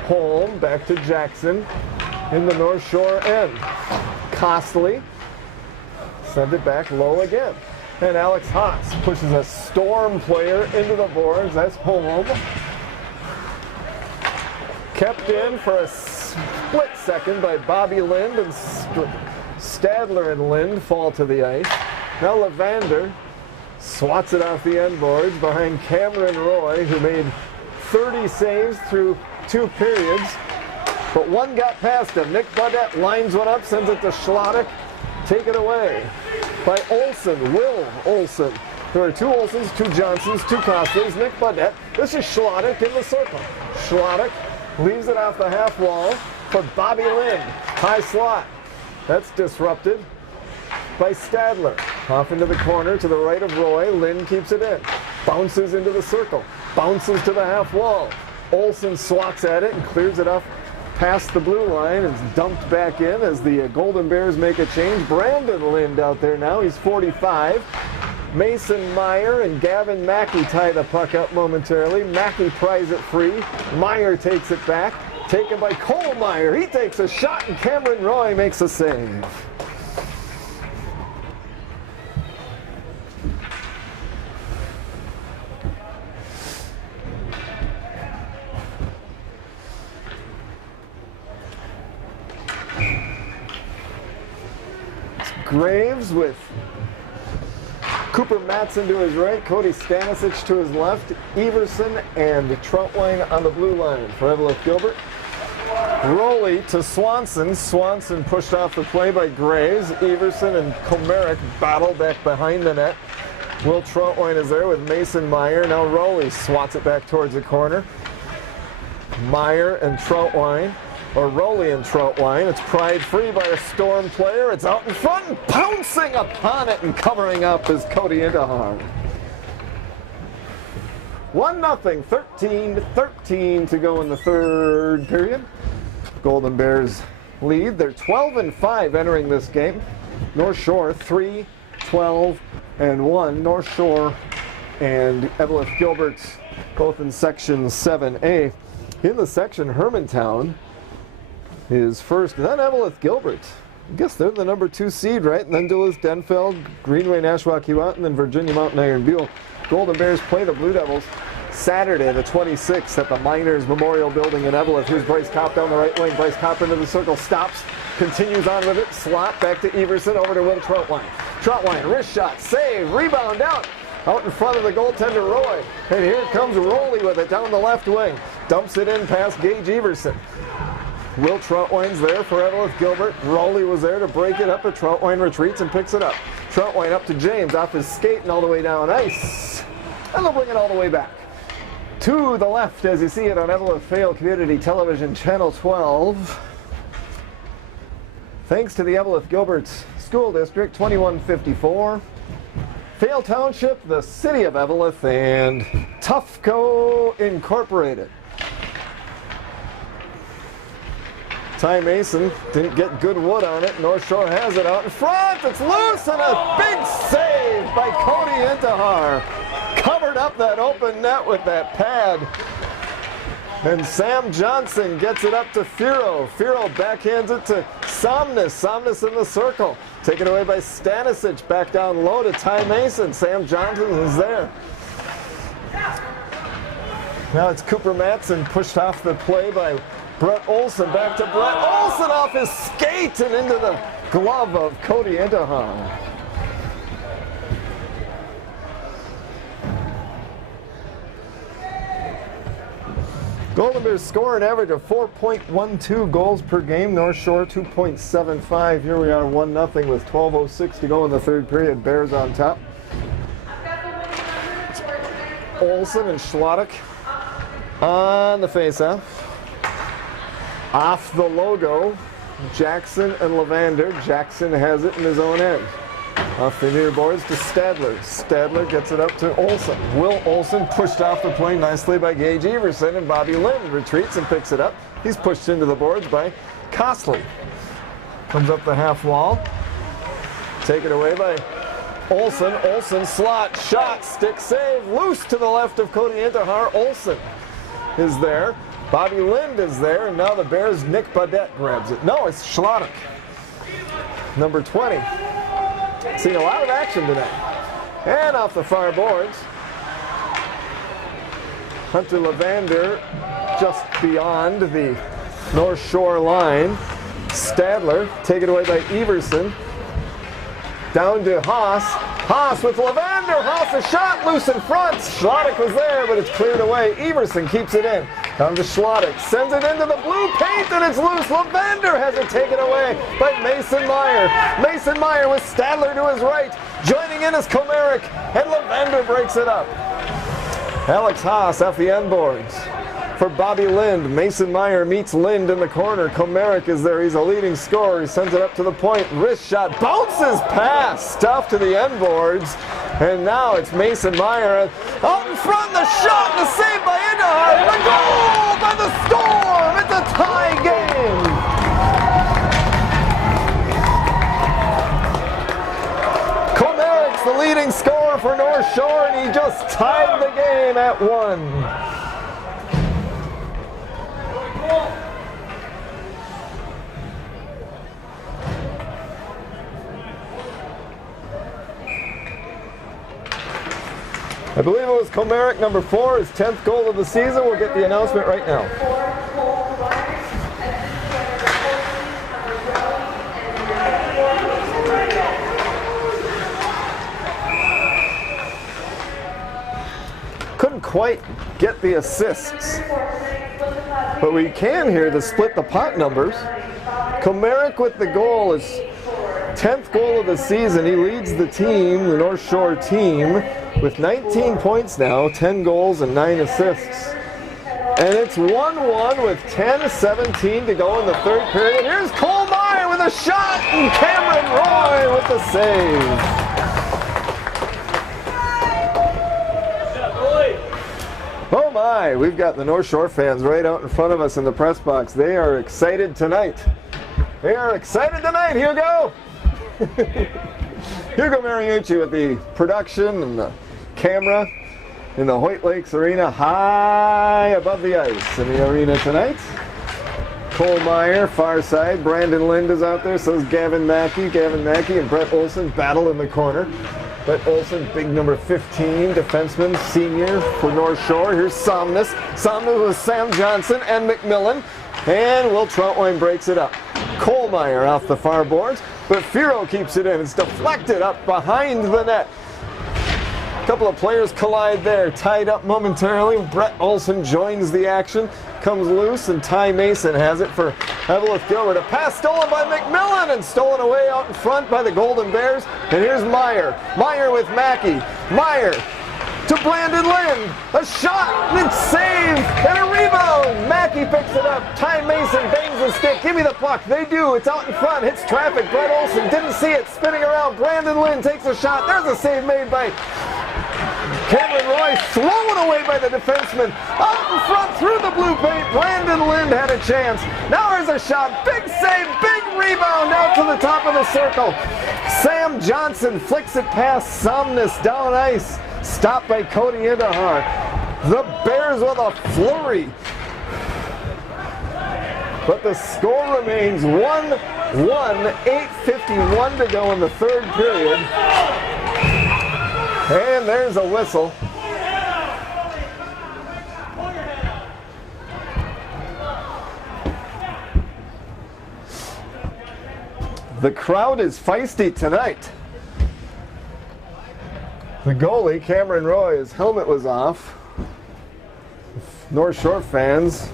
Holm back to Jackson. in the North Shore end. Costly sends it back low again. And Alex Haas pushes a Storm player into the boards. That's home. Kept in for a split second by Bobby Lind, and Stadler and Lind fall to the ice. Now Levander swats it off the end boards behind Cameron Roy, who made 30 saves through 2 periods, but one got past him. Nick Budette lines one up, sends it to Schlottick. Taken away by Olsen, Will Olsen. There are 2 Olsens, 2 Johnsons, 2 Costleys, Nick Budette. This is Schlottick in the circle. Schlottick leaves it off the half wall for Bobby Lind. High slot. That's disrupted by Stadler. Off into the corner to the right of Roy. Lind keeps it in. Bounces into the circle. Bounces to the half wall. Olsen swats at it and clears it off past the blue line. It's dumped back in as the Golden Bears make a change. Brandon Lind out there now. He's 45. Mason Meyer and Gavin Mackey tie the puck up momentarily. Mackey pries it free. Meyer takes it back. Taken by Cole Meyer. He takes a shot and Cameron Roy makes a save. Graves with Cooper Matson to his right, Cody Stanisic to his left, Everson and Troutwine on the blue line for Eveleth Gilbert. Rowley to Swanson. Swanson pushed off the play by Graves. Everson and Komaric battle back behind the net. Will Troutwine is there with Mason Meyer. Now Rowley swats it back towards the corner. Meyer and Troutwine. Or Rowley and Troutwine. It's pried free by a Storm player. It's out in front and pouncing upon it and covering up is Cody Intihar. 1-0, 13-13 to go in the third period. Golden Bears lead. They're 12-5 entering this game. North Shore 3-12-1. North Shore and Eveleth Gilbert both in section 7A. In the section, Hermantown is first, and then Eveleth Gilbert. I guess they're the number 2 seed, right? And then Duluth, Denfeld, Greenway, Nashua, Keewatin, and then Virginia Mountain Iron Buell. Golden Bears play the Blue Devils Saturday, the 26th, at the Miners Memorial Building in Eveleth. Here's Bryce Kopp down the right wing. Bryce Kopp into the circle, stops, continues on with it. Slot back to Everson, over to Will Troutwine. Troutwine, wrist shot, save, rebound out in front of the goaltender Roy. And here comes Rowley with it down the left wing. Dumps it in past Gage Everson. Will Troutwine's there for Eveleth Gilbert. Rowley was there to break it up, but Troutwine retreats and picks it up. Troutwine up to James, off his skate and all the way down ice. And they'll bring it all the way back to the left as you see it on Eveleth Vale Community Television, Channel 12. Thanks to the Eveleth Gilbert School District, 2154. Vale Township, the City of Eveleth, and Tufco Incorporated. Ty Mason didn't get good wood on it. North Shore has it out in front. It's loose and a big save by Cody Intihar. Covered up that open net with that pad. And Sam Johnson gets it up to Firo. Firo backhands it to Somnus. Somnus in the circle. Taken away by Stanisic. Back down low to Ty Mason. Sam Johnson is there. Now it's Cooper Matson pushed off the play by Brett Olsen. Back to Brett Olsen off his skate and into the glove of Cody Intihar. Golden Bears score an average of 4.12 goals per game. North Shore 2.75. Here we are 1-0 with 12:06 to go in the third period. Bears on top. Olsen and Schlottick on the faceoff. Off the logo, Jackson and Levander. Jackson has it in his own end. Off the near boards to Stadler. Stadler gets it up to Olsen. Will Olsen pushed off the play nicely by Gage Everson, and Bobby Lind retreats and picks it up. He's pushed into the boards by Costley. Comes up the half wall. Taken away by Olsen. Olsen slot, shot, stick save, loose to the left of Cody Intihar. Olsen is there. Bobby Lind is there, and now the Bears' Nick Baudette grabs it. No, it's Schlottick, number 20. Seen a lot of action tonight. And off the far boards, Hunter Levander just beyond the North Shore line. Stadler taken away by Everson. Down to Haas. Haas with Levander. Haas a shot loose in front. Schlottick was there, but it's cleared away. Everson keeps it in. Down to Schlottick. Sends it into the blue paint, and it's loose. Levander has it taken away by Mason Meyer. Mason Meyer with Stadler to his right. Joining in is Komaric, and Levander breaks it up. Alex Haas off the end boards. For Bobby Lind, Mason Meyer meets Lind in the corner. Komaric is there. He's a leading scorer. He sends it up to the point. Wrist shot. Bounces past. Stuffed to the end boards. And now it's Mason Meyer. Out in front, the shot and the save by Indahar. The goal by the Storm. It's a tie game. Komaric's the leading scorer for North Shore, and he just tied the game at 1. I believe it was Komaric, number 4, his 10th goal of the season. We'll get the announcement right now. Couldn't quite get the assists, but we can here to split the pot numbers. Komaric with the goal is 10th goal of the season. He leads the team, the North Shore team, with 19 points now, 10 goals and 9 assists. And it's 1-1 with 10:17 to go in the third period. Here's Cole Meyer with a shot, and Cameron Roy with the save. Oh my, we've got the North Shore fans right out in front of us in the press box. They are excited tonight. They are excited tonight, Hugo. Hugo Mariucci with the production and the camera in the Hoyt Lakes Arena, high above the ice in the arena tonight. Cole Meyer, far side. Brandon Lind is out there, so is Gavin Mackey. Gavin Mackey and Brett Olson battle in the corner. Brett Olson, big number 15, defenseman, senior for North Shore. Here's Somnus. Somnus with Sam Johnson and McMillan. And Will Troutwine breaks it up. Cole Meyer off the far boards, but Firo keeps it in. It's deflected up behind the net. A couple of players collide there, tied up momentarily. Brett Olson joins the action, comes loose, and Ty Mason has it for Eveleth Gilbert. A pass stolen by McMillan and stolen away out in front by the Golden Bears. And here's Meyer. Meyer with Mackey. Meyer to Brandon Lind. A shot, and it's saved, and a rebound. Mackey picks it up. Ty Mason bangs the stick. Give me the puck. They do. It's out in front. Hits traffic. Brett Olson didn't see it. Spinning around. Brandon Lind takes a shot. There's a save made by Cameron Roy, thrown away by the defenseman. Out in front through the blue paint. Brandon Lind had a chance. Now there's a shot. Big save, big rebound out to the top of the circle. Sam Johnson flicks it past Somnus down ice. Stopped by Cody Indahar. The Bears with a flurry. But the score remains 1-1, 8:51 to go in the third period. And there's a whistle. The crowd is feisty tonight. The goalie, Cameron Roy, his helmet was off. North Shore fans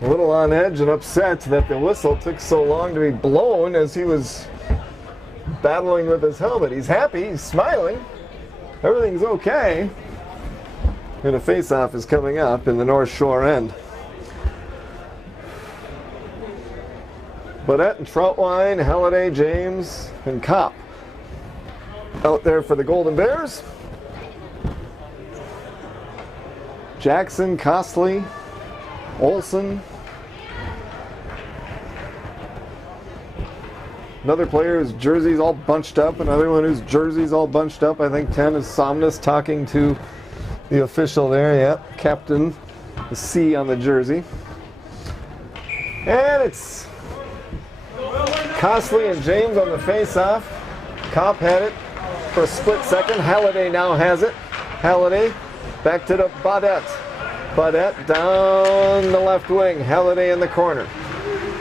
a little on edge and upset that the whistle took so long to be blown as he was battling with his helmet. He's happy, he's smiling. Everything's okay. And a face-off is coming up in the North Shore end. Baudette and Troutwine, Halliday, James, and Kopp out there for the Golden Bears. Jackson, Costley, Olson. Another player whose jersey's all bunched up. Another one whose jersey's all bunched up. I think 10 is Somnus talking to the official there. Yeah, Captain the C on the jersey. And it's Costley and James on the face-off. Kopp had it for a split second. Halliday now has it. Halliday back to the Baudette. Baudette down the left wing. Halliday in the corner.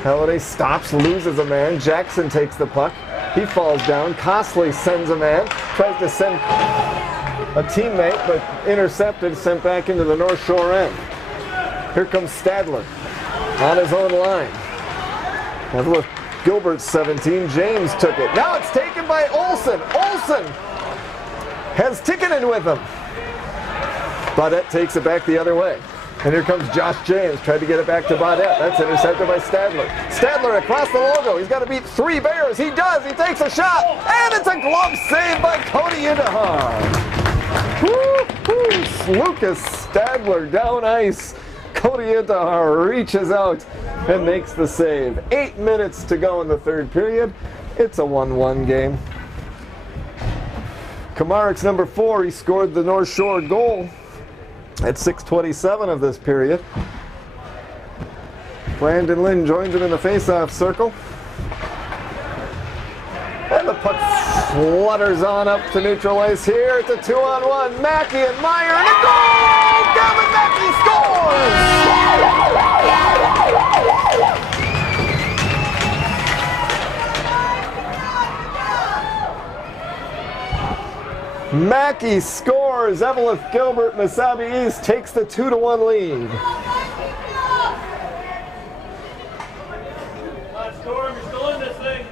Halliday stops, loses a man. Jackson takes the puck. He falls down. Costley sends a man. Tries to send a teammate, but intercepted, sent back into the North Shore end. Here comes Stadler on his own line. Eveleth Gilbert 17. James took it. Now it's taken by Olsen. Olsen has Tikkanen with him. Baudette takes it back the other way. And here comes Josh James, tried to get it back to Baudette. That's intercepted by Stadler. Stadler across the logo. He's got to beat 3 Bears. He does. He takes a shot. And it's a glove save by Cody Indahar. Lucas Stadler down ice. Cody Indahar reaches out and makes the save. 8 minutes to go in the third period. It's a 1-1 game. Komarik's number 4. He scored the North Shore goal at 6:27 of this period. Brandon Lynn joins him in the face-off circle. And the puck flutters on up to neutral ice here. It's a 2-on-1. Mackey and Meyer, and a goal! Gavin Mackey scores! Mackey scores. Eveleth Gilbert, MesabiEast takes the 2-1 lead. Storm, you're still in this thing.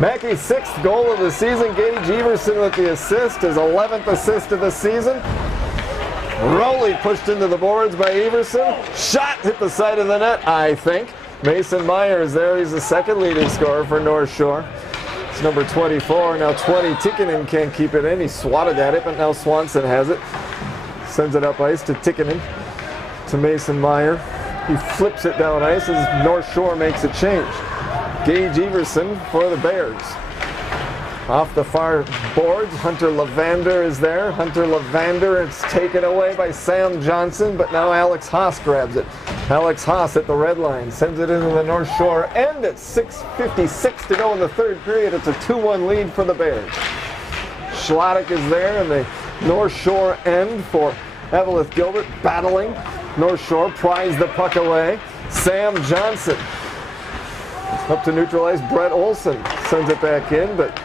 Mackey's 6th goal of the season. Gage Everson with the assist, his 11th assist of the season. Rowley pushed into the boards by Everson. Shot hit the side of the net, I think. Mason Meyer is there. He's the second leading scorer for North Shore. It's number 24. Now 20. Tikkanen can't keep it in. He swatted at it, but now Swanson has it. Sends it up ice to Tikkanen. To Mason Meyer. He flips it down ice as North Shore makes a change. Gage Everson for the Bears. Off the far boards, Hunter Lavander is there. Hunter Lavander, it's taken away by Sam Johnson, but now Alex Haas grabs it. Alex Haas at the red line, sends it into the North Shore end at 6:56 to go in the third period. It's a 2-1 lead for the Bears. Schlottick is there in the North Shore end for Eveleth Gilbert, battling. North Shore pries the puck away. Sam Johnson up to neutral ice. Brett Olsen sends it back in, but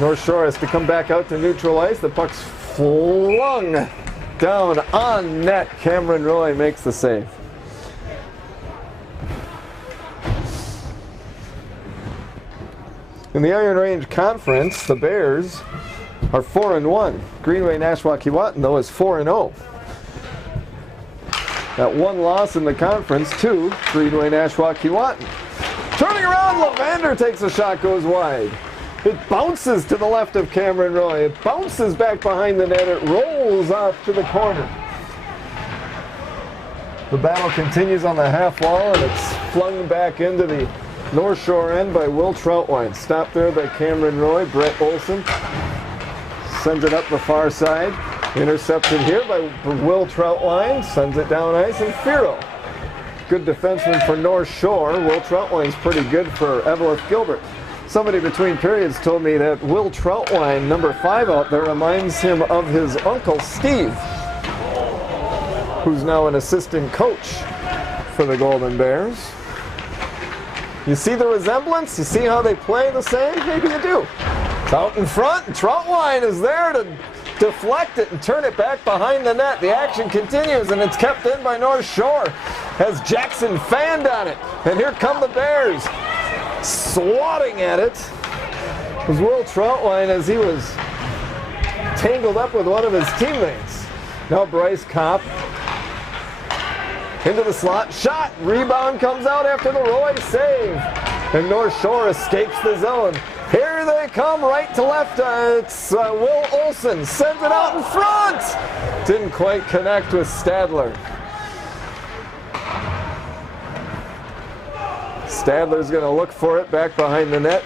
North Shore has to come back out to neutral ice. The puck's flung down on net. Cameron Roy makes the save. In the Iron Range Conference, the Bears are 4-1. Greenway Nashua Keewatin, though, is 4-0. That one loss in the conference to Greenway Nashua Keewatin. Turning around, Lavander takes a shot, goes wide. It bounces to the left of Cameron Roy. It bounces back behind the net. It rolls off to the corner. The battle continues on the half wall, and it's flung back into the North Shore end by Will Troutwine. Stopped there by Cameron Roy. Brett Olsen sends it up the far side. Intercepted here by Will Troutwine. Sends it down ice, and Firo. Good defenseman for North Shore. Will Troutwine's pretty good for Eveleth Gilbert. Somebody between periods told me that Will Troutwine, number 5 out there, reminds him of his uncle Steve, who's now an assistant coach for the Golden Bears. You see the resemblance? You see how they play the same? Maybe you do. It's out in front, and Troutwine is there to deflect it and turn it back behind the net. The action continues, and it's kept in by North Shore as Jackson fanned on it. And here come the Bears. Swatting at it was Will Troutwine as he was tangled up with one of his teammates. Now Bryce Kopp into the slot. Shot. Rebound comes out after the Roy save. And North Shore escapes the zone. Here they come, right to left. It's Will Olsen. Sends it out in front. Didn't quite connect with Stadler. Stadler's going to look for it back behind the net.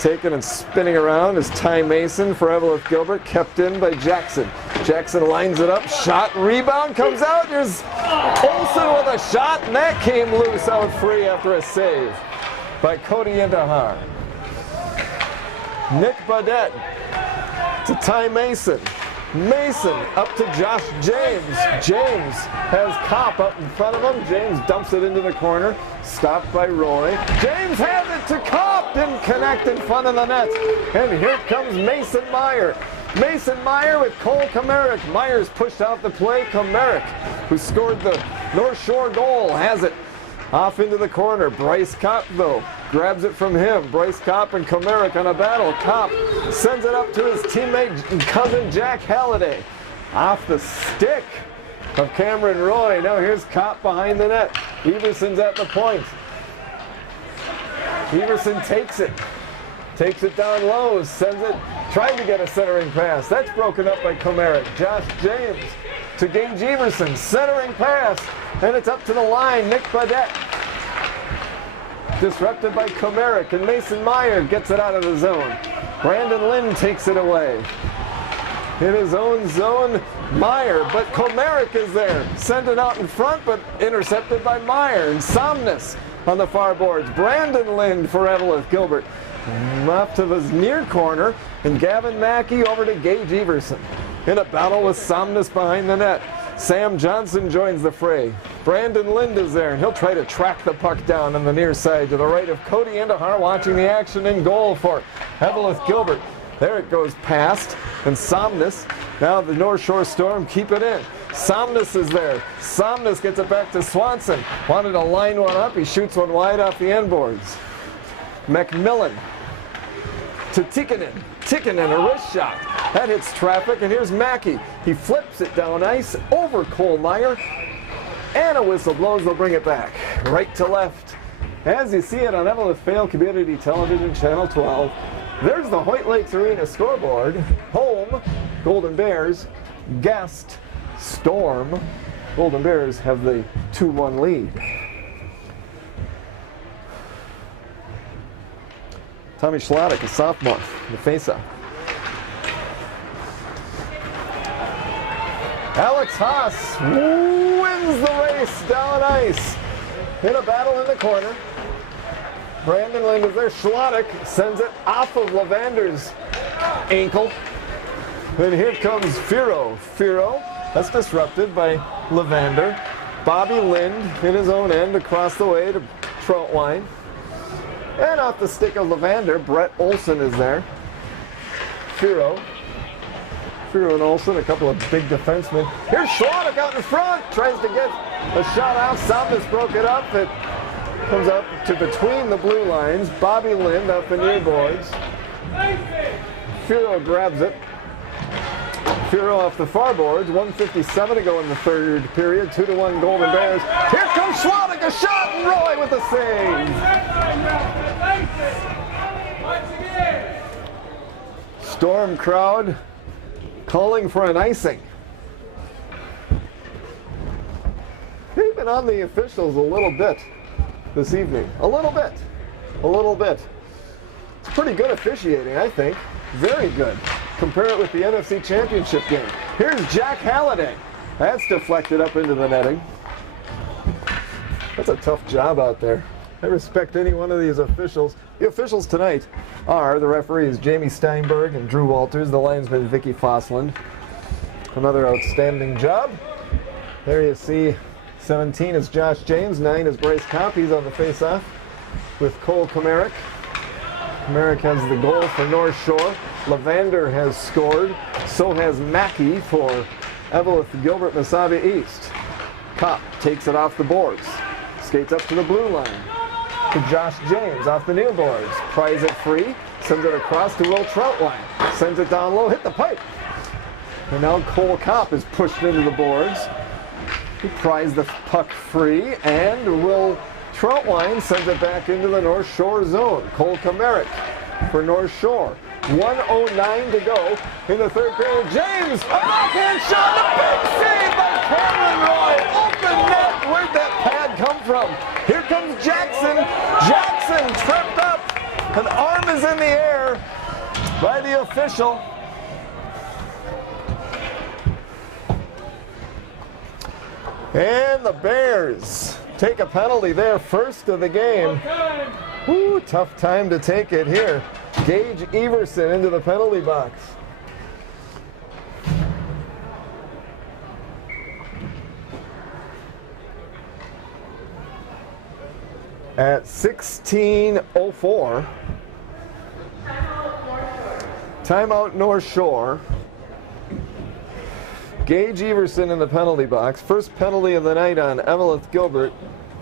Taken and spinning around is Ty Mason for Eveleth Gilbert, kept in by Jackson. Jackson lines it up, shot, rebound, comes out. Here's Olsen with a shot, and that came loose out free after a save by Cody Indahar. Nick Badette to Ty Mason. Mason up to Josh James. James has Kopp up in front of him. James dumps it into the corner. Stopped by Roy. James has it to Kopp. Didn't connect in front of the net. And here comes Mason Meyer. Mason Meyer with Cole Komarick. Meyer's pushed out the play. Komarick, who scored the North Shore goal, has it off into the corner. Bryce Kopp, though, grabs it from him. Bryce Kopp and Komarick on a battle. Kopp sends it up to his teammate and cousin Jack Halliday. Off the stick of Cameron Roy. Now here's Kopp behind the net. Everson's at the point. Everson takes it. Takes it down low, sends it, trying to get a centering pass. That's broken up by Komarick. Josh James to Gage Everson, centering pass, and it's up to the line. Nick Badette. Disrupted by Komarick, and Mason Meyer gets it out of the zone. Brandon Lind takes it away. In his own zone, Meyer, but Komarick is there. Sent it out in front, but intercepted by Meyer. And Somnus on the far boards. Brandon Lind for Eveleth Gilbert. Left of his near corner, and Gavin Mackey over to Gage Everson. In a battle with Somnus behind the net. Sam Johnson joins the fray. Brandon Lind is there, and he'll try to track the puck down on the near side to the right of Cody Indahar, watching the action in goal for Eveleth Gilbert. There it goes past, and Somnus, now the North Shore Storm keep it in. Somnus is there. Somnus gets it back to Swanson. Wanted to line one up, he shoots one wide off the end boards. McMillan to Tikkanen. Tikkanen, a wrist shot. That hits traffic, and here's Mackey. He flips it down ice over Cole Meyer, and a whistle blows. They'll bring it back right to left. As you see it on Eveleth Vale Community Television, Channel 12, there's the Hoyt Lakes Arena scoreboard. Home, Golden Bears. Guest, Storm. Golden Bears have the 2-1 lead. Tommy Schlottick, a sophomore, in the faceoff. Alex Haas wins the race down ice. In a battle in the corner. Brandon Lind is there. Schlottick sends it off of Lavander's ankle. And here comes Firo. Firo, that's disrupted by Lavander. Bobby Lind in his own end across the way to Troutwine. And off the stick of Lavander, Brett Olson is there. Firo and Olson, a couple of big defensemen. Here's Schlottick out in front, tries to get a shot out. Somnus broke it up. It comes up to between the blue lines. Bobby Lind up the near boards. Firo grabs it. Firo off the far boards. 1:57 to go in the third period. 2-1 Golden Bears. Here comes Schlottick, a shot, and Roy with the save. Storm crowd calling for an icing. They've been on the officials a little bit this evening. A little bit. It's pretty good officiating, I think. Very good. Compare it with the NFC Championship game. Here's Jack Halliday. That's deflected up into the netting. That's a tough job out there. I respect any one of these officials. The officials tonight are the referees Jamie Steinberg and Drew Walters, the linesman Vicky Fosland. Another outstanding job. There you see 17 is Josh James, 9 is Bryce Kopp. He's on the face-off with Cole Komarick. Komarick has the goal for North Shore. Lavander has scored. So has Mackey for Eveleth Gilbert MesabiEast. Kopp takes it off the boards. Skates up to the blue line. To Josh James off the near boards. Pries it free. Sends it across to Will Troutwine. Sends it down low. Hit the pipe. And now Cole Kopp is pushed into the boards. He pries the puck free. And Will Troutwine sends it back into the North Shore zone. Cole Komarick for North Shore. 1:09 to go in the third period. James, a backhand shot, a big save by Cameron Roy. Open net. Where'd that pad come from? Here comes Jackson. Jackson tripped up. An arm is in the air by the official. And the Bears take a penalty there, first of the game. Ooh, tough time to take it here. Gage Everson into the penalty box. At 16:04. Timeout North Shore. Gage Everson in the penalty box. First penalty of the night on Eveleth Gilbert.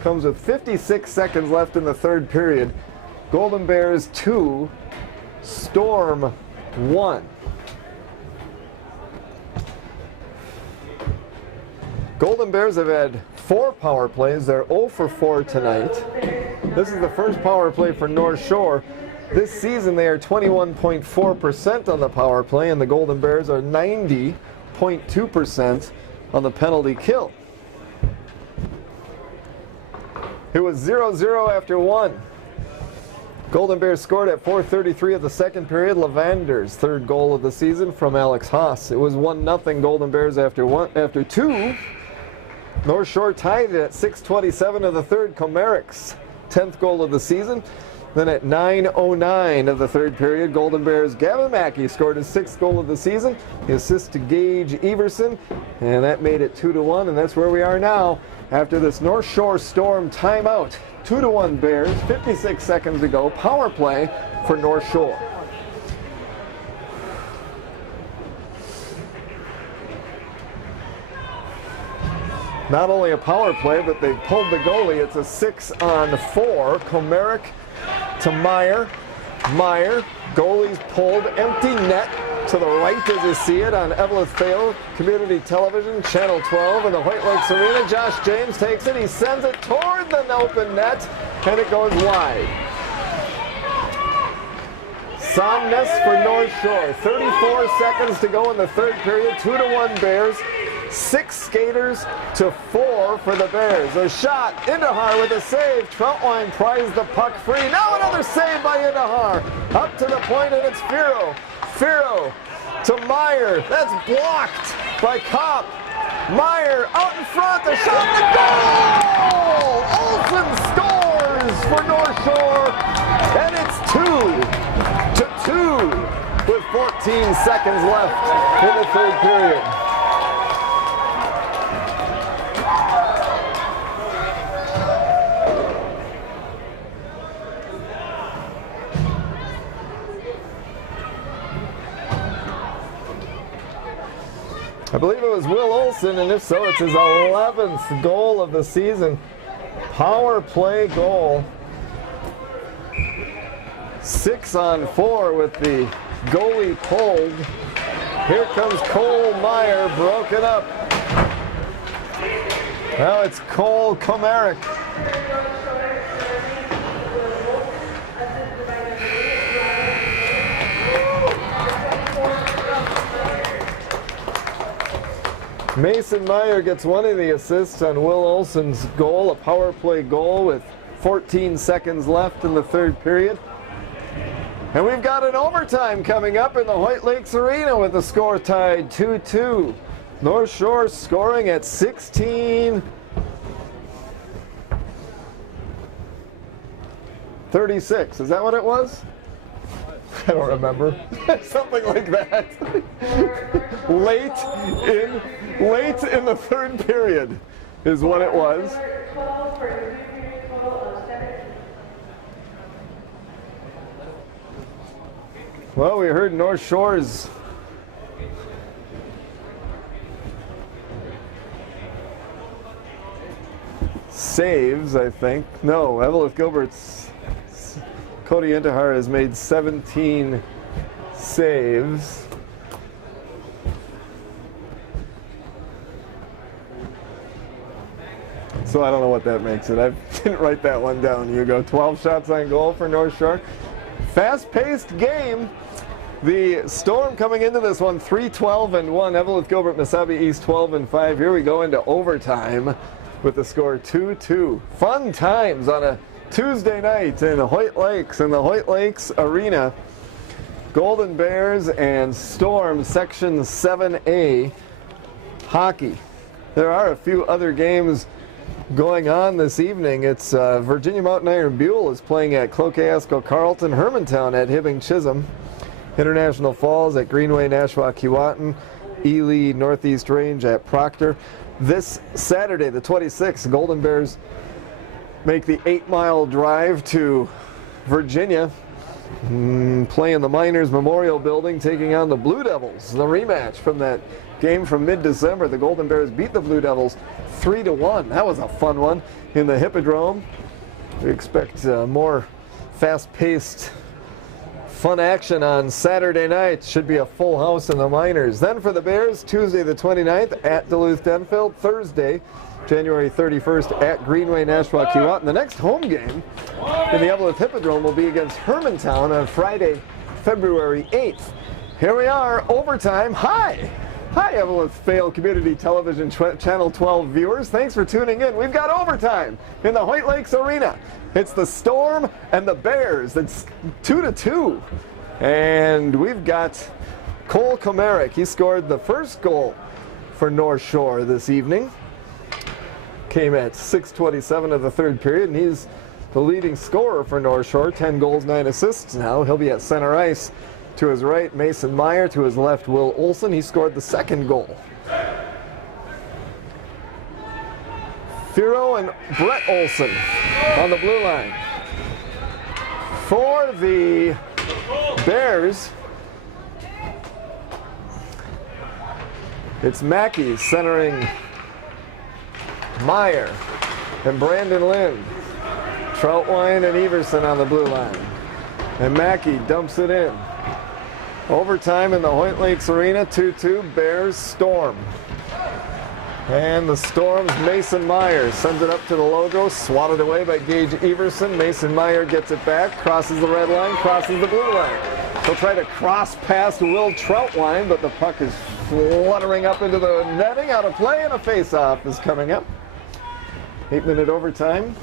Comes with 56 seconds left in the third period. Golden Bears 2, Storm 1. Golden Bears have had 4 power plays. They're 0 for 4 tonight. This is the first power play for North Shore. This season they are 21.4% on the power play, and the Golden Bears are 90.2% on the penalty kill. It was 0-0 after 1. Golden Bears scored at 4:33 of the second period. Lavander's third goal of the season from Alex Haas. It was 1-0 Golden Bears after 2. North Shore tied it at 6:27 of the third. Komarik's 10th goal of the season. Then at 9:09 of the third period, Golden Bears' Gavin Mackey scored his 6th goal of the season. He assist to Gage Everson, and that made it 2-1, and that's where we are now after this North Shore Storm timeout. 2-1 Bears, 56 seconds to go. Power play for North Shore. Not only a power play, but they pulled the goalie. It's a 6-on-4. Komarik to Meyer. Meyer, goalie's pulled, empty net to the right as you see it on Eveleth Fail Community Television, Channel 12 in the Hoyt Lakes Arena. Josh James takes it, he sends it toward the open net, and it goes wide. Somnus for North Shore. 34 seconds to go in the third period. 2-1 Bears. 6 skaters to 4 for the Bears. A shot, Indahar with a save. Troutwine pries the puck free. Now another save by Indahar. Up to the point, and it's Firo. Firo to Meyer. That's blocked by Kopp. Meyer out in front. The shot, the goal! Olsen scores for North Shore, and it's 2-2 with 14 seconds left in the third period. I believe it was Will Olsen, and if so, it's his 11th goal of the season. Power play goal. 6-on-4 with the goalie pulled. Here comes Cole Meyer, broken up. Now it's Cole Komarik. Mason Meyer gets one of the assists on Will Olsen's goal, a power play goal with 14 seconds left in the third period. And we've got an overtime coming up in the Hoyt Lakes Arena with the score tied 2-2. North Shore scoring at 16:36. Is that what it was? I don't remember. Something like that. Late in the third period is what it was. Well, we heard North Shore's saves, I think. No, Eveleth Gilbert's Cody Intihar has made 17 saves. So I don't know what that makes it. I didn't write that one down. You go 12 shots on goal for North Shore. Fast-paced game. The Storm coming into this one 3-12-1. Eveleth Gilbert, MesabiEast 12-5. Here we go into overtime. with the score 2-2. Fun times on a Tuesday night in Hoyt Lakes, in the Hoyt Lakes Arena. Golden Bears and Storm Section 7A hockey. There are a few other games going on this evening. It's Virginia Mountain Iron Buell is playing at Cloquet-Esco Carleton, Hermantown at Hibbing Chisholm, International Falls at Greenway Nashua Keewatin, Ely Northeast Range at Proctor. This Saturday, the 26th, Golden Bears make the 8-mile drive to Virginia, play in the Miners Memorial Building, taking on the Blue Devils. The rematch from that game from mid-December. The Golden Bears beat the Blue Devils 3-1. That was a fun one in the Hippodrome. We expect more fast-paced, fun action on Saturday night. Should be a full house in the Miners. Then for the Bears, Tuesday the 29th at Duluth-Denfeld. Thursday, January 31st at Greenway Nashua Keewatin. The next home game in the Eveleth Hippodrome will be against Hermantown on Friday, February 8th. Here we are, overtime. Hi, Eveleth Vale Community Television Channel 12 viewers. Thanks for tuning in. We've got overtime in the Hoyt Lakes Arena. It's the Storm and the Bears. It's 2-2. And we've got Cole Komarick. He scored the first goal for North Shore this evening. Came at 6:27 of the third period, and he's the leading scorer for North Shore. 10 goals, 9 assists now. He'll be at center ice. To his right, Mason Meyer. To his left, Will Olson. He scored the second goal. Firo and Brett Olson on the blue line. For the Bears, it's Mackey centering Meyer and Brandon Lind. Troutwine and Everson on the blue line. And Mackey dumps it in. Overtime in the Hoyt Lakes Arena, 2-2, Bears Storm. And the Storm's Mason Meyer sends it up to the logo, swatted away by Gage Everson. Mason Meyer gets it back, crosses the red line, crosses the blue line. He'll try to cross past Will Troutwine, but the puck is fluttering up into the netting, out of play, and a face-off is coming up. 8-minute overtime.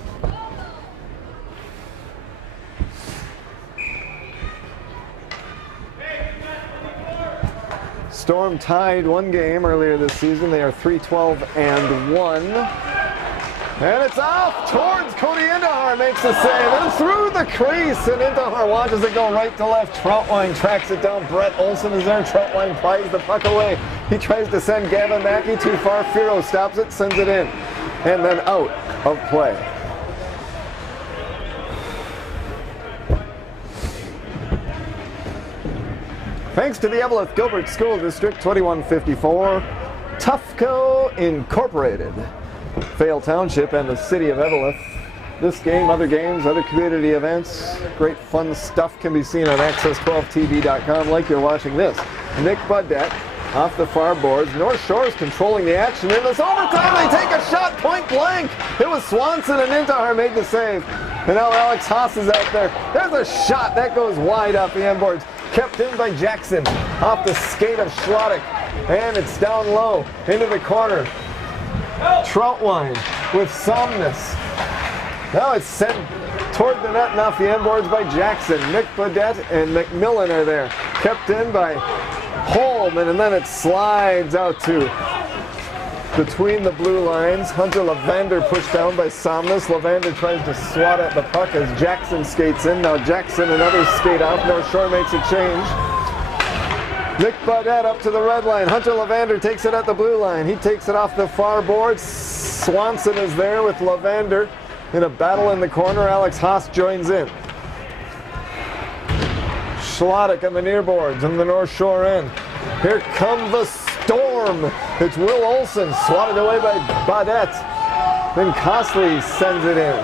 Storm tied one game earlier this season. They are 3-12-1. And it's off towards Cody Indahar, makes the save, and through the crease, and Indahar watches it go right to left. Troutwine tracks it down. Brett Olson is there. Troutwine plies the puck away. He tries to send Gavin Mackey too far. Firo stops it, sends it in, and then out of play. Thanks to the Eveleth Gilbert School District, 2154, Tufco Incorporated, Vale Township, and the City of Eveleth. This game, other games, other community events, great fun stuff can be seen on access12tv.com like you're watching this. Nick Budette off the far boards. North Shore is controlling the action in this overtime. They take a shot point blank. It was Swanson, and Indahar made the save. And now Alex Haas is out there. There's a shot that goes wide off the end boards. Kept in by Jackson off the skate of Schlottick, and it's down low into the corner. Troutwine with Somnus. Now it's sent toward the net and off the end boards by Jackson. Nick Budette and McMillan are there. Kept in by Holman, and then it slides out to between the blue lines. Hunter Levander pushed down by Somnus. Levander tries to swat at the puck as Jackson skates in. Now Jackson and others skate off. North Shore makes a change. Nick Budette up to the red line. Hunter Levander takes it at the blue line. He takes it off the far board. Swanson is there with Levander in a battle in the corner. Alex Haas joins in. Schlottick on the near boards on the North Shore end. Here come the Storm. It's Will Olson, swatted away by Budette. Then Costley sends it in.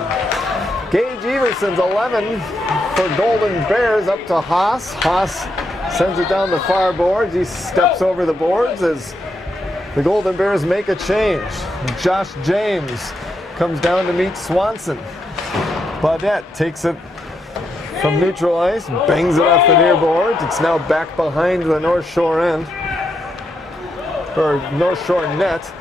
Gage Everson's 11 for Golden Bears up to Haas. Haas sends it down the far boards. He steps over the boards as the Golden Bears make a change. Josh James comes down to meet Swanson. Budette takes it from neutral ice, bangs it off the near boards. It's now back behind the North Shore end, or North Shore net.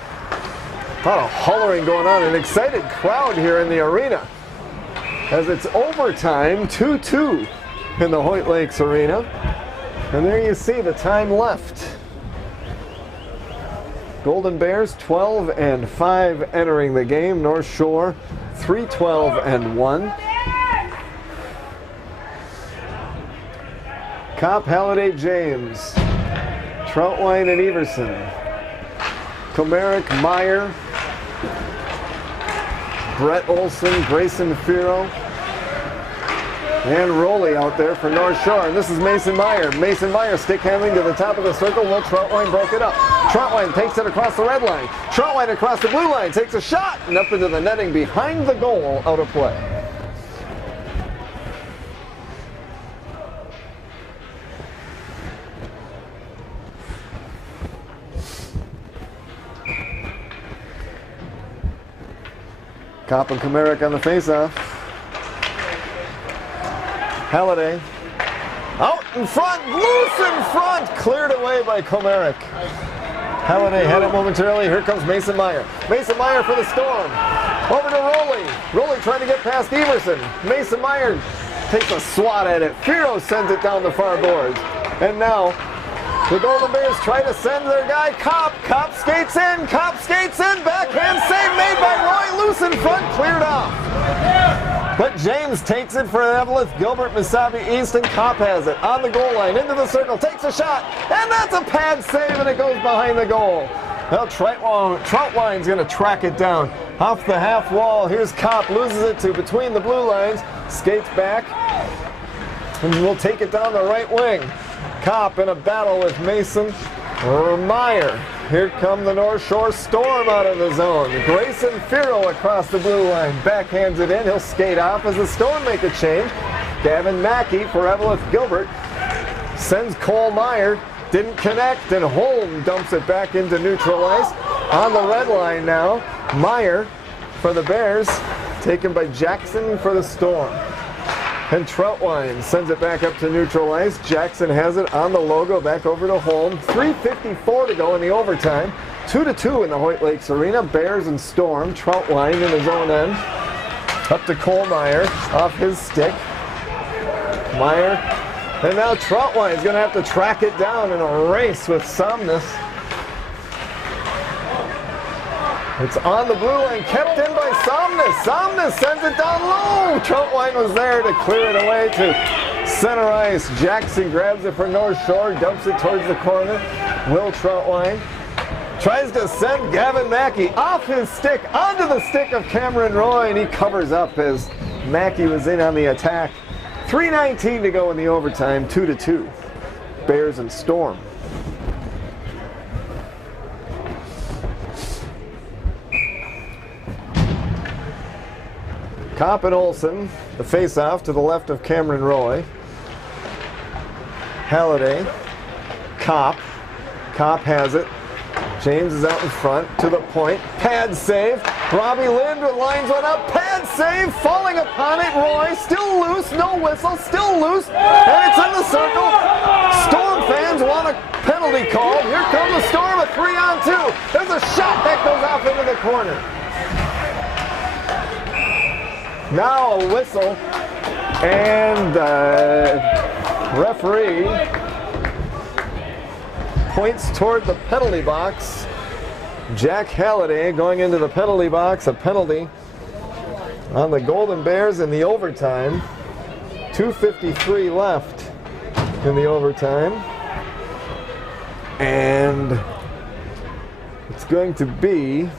A lot of hollering going on, an excited crowd here in the arena as it's overtime, 2-2 in the Hoyt Lakes Arena. And there you see the time left. Golden Bears 12-5 entering the game. North Shore 3-12-1. Kopp, Halliday, James, Troutwine, and Everson. Comerick, Meyer, Brett Olson, Grayson Firo, and Rowley out there for North Shore. And this is Mason Meyer. Mason Meyer stick handling to the top of the circle. Will Troutwine broke it up. Troutwine takes it across the red line. Troutwine across the blue line takes a shot and up into the netting behind the goal, out of play. Kopp and Comerick on the faceoff. Halliday out in front, loose in front, cleared away by Comerick. Halliday had it momentarily. Here comes Mason Meyer. Mason Meyer for the Storm. Over to Rowley. Rowley trying to get past Everson. Mason Meyer takes a swat at it. Firo sends it down the far boards. And now the Golden Bears try to send their guy Kopp. Kopp skates in. Kopp skates in. Backhand save made by Roy. Loose in front. Cleared off. But James takes it for Eveleth. Gilbert, MesabiEast, and Kopp has it. On the goal line. Into the circle. Takes a shot. And that's a pad save, and it goes behind the goal. Well, Troutwine's going to track it down. Off the half wall. Here's Kopp. Loses it to between the blue lines. Skates back. And will take it down the right wing. Kopp in a battle with Mason Meyer. Here come the North Shore Storm out of the zone. Grayson Firo across the blue line. Backhands it in. He'll skate off as the Storm make a change. Gavin Mackey for Eveleth Gilbert. Sends Cole Meyer. Didn't connect, and Holm dumps it back into neutral ice. On the red line now, Meyer for the Bears. Taken by Jackson for the Storm. And Troutwine sends it back up to neutral ice. Jackson has it on the logo, back over to Holm. 3:54 to go in the overtime. 2-2 in the Hoyt Lakes Arena. Bears and Storm. Troutwine in his own end. Up to Cole Meyer, off his stick. Meyer. And now Troutwine is going to have to track it down in a race with Somnus. It's on the blue line, kept in by Somnus. Somnus sends it down low. Troutwine was there to clear it away to center ice. Jackson grabs it for North Shore, dumps it towards the corner. Will Troutwine tries to send Gavin Mackey off his stick onto the stick of Cameron Roy, and he covers up as Mackey was in on the attack. 3:19 to go in the overtime, 2-2. Bears and Storm. Kopp and Olson, the face-off to the left of Cameron Roy. Halliday, Kopp. Kopp has it. James is out in front to the point. Pad save. Robbie Lind lines one up. Pad save. Falling upon it. Roy still loose. No whistle. Still loose. And it's in the circle. Storm fans want a penalty call. Here comes the Storm. A 3-on-2. There's a shot that goes off into the corner. Now a whistle. And referee points toward the penalty box. Jack Halliday going into the penalty box. A penalty on the Golden Bears in the overtime. 2:53 left in the overtime. And it's going to be...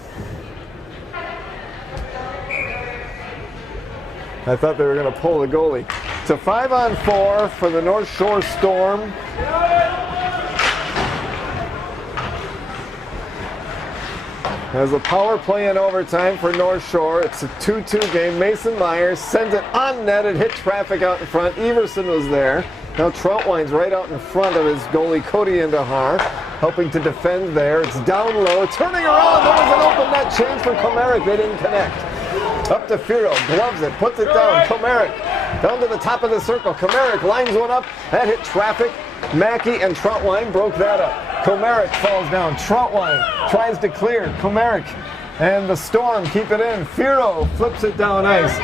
I thought they were going to pull the goalie. It's a 5-on-4 for the North Shore Storm. As a power play in overtime for North Shore, it's a 2-2 game. Mason Myers sends it on net. It hit traffic out in front. Everson was there. Now Troutwine's right out in front of his goalie, Cody Indahar, helping to defend there. It's down low. Turning around. There was an open net change from Comerick. They didn't connect. Up to Firo, gloves it, puts it down. Comerick down to the top of the circle. Comerick lines one up. That hit traffic. Mackey and Troutwine broke that up. Comerick falls down. Troutwine tries to clear. Comerick And the Storm keep it in. Firo flips it down ice.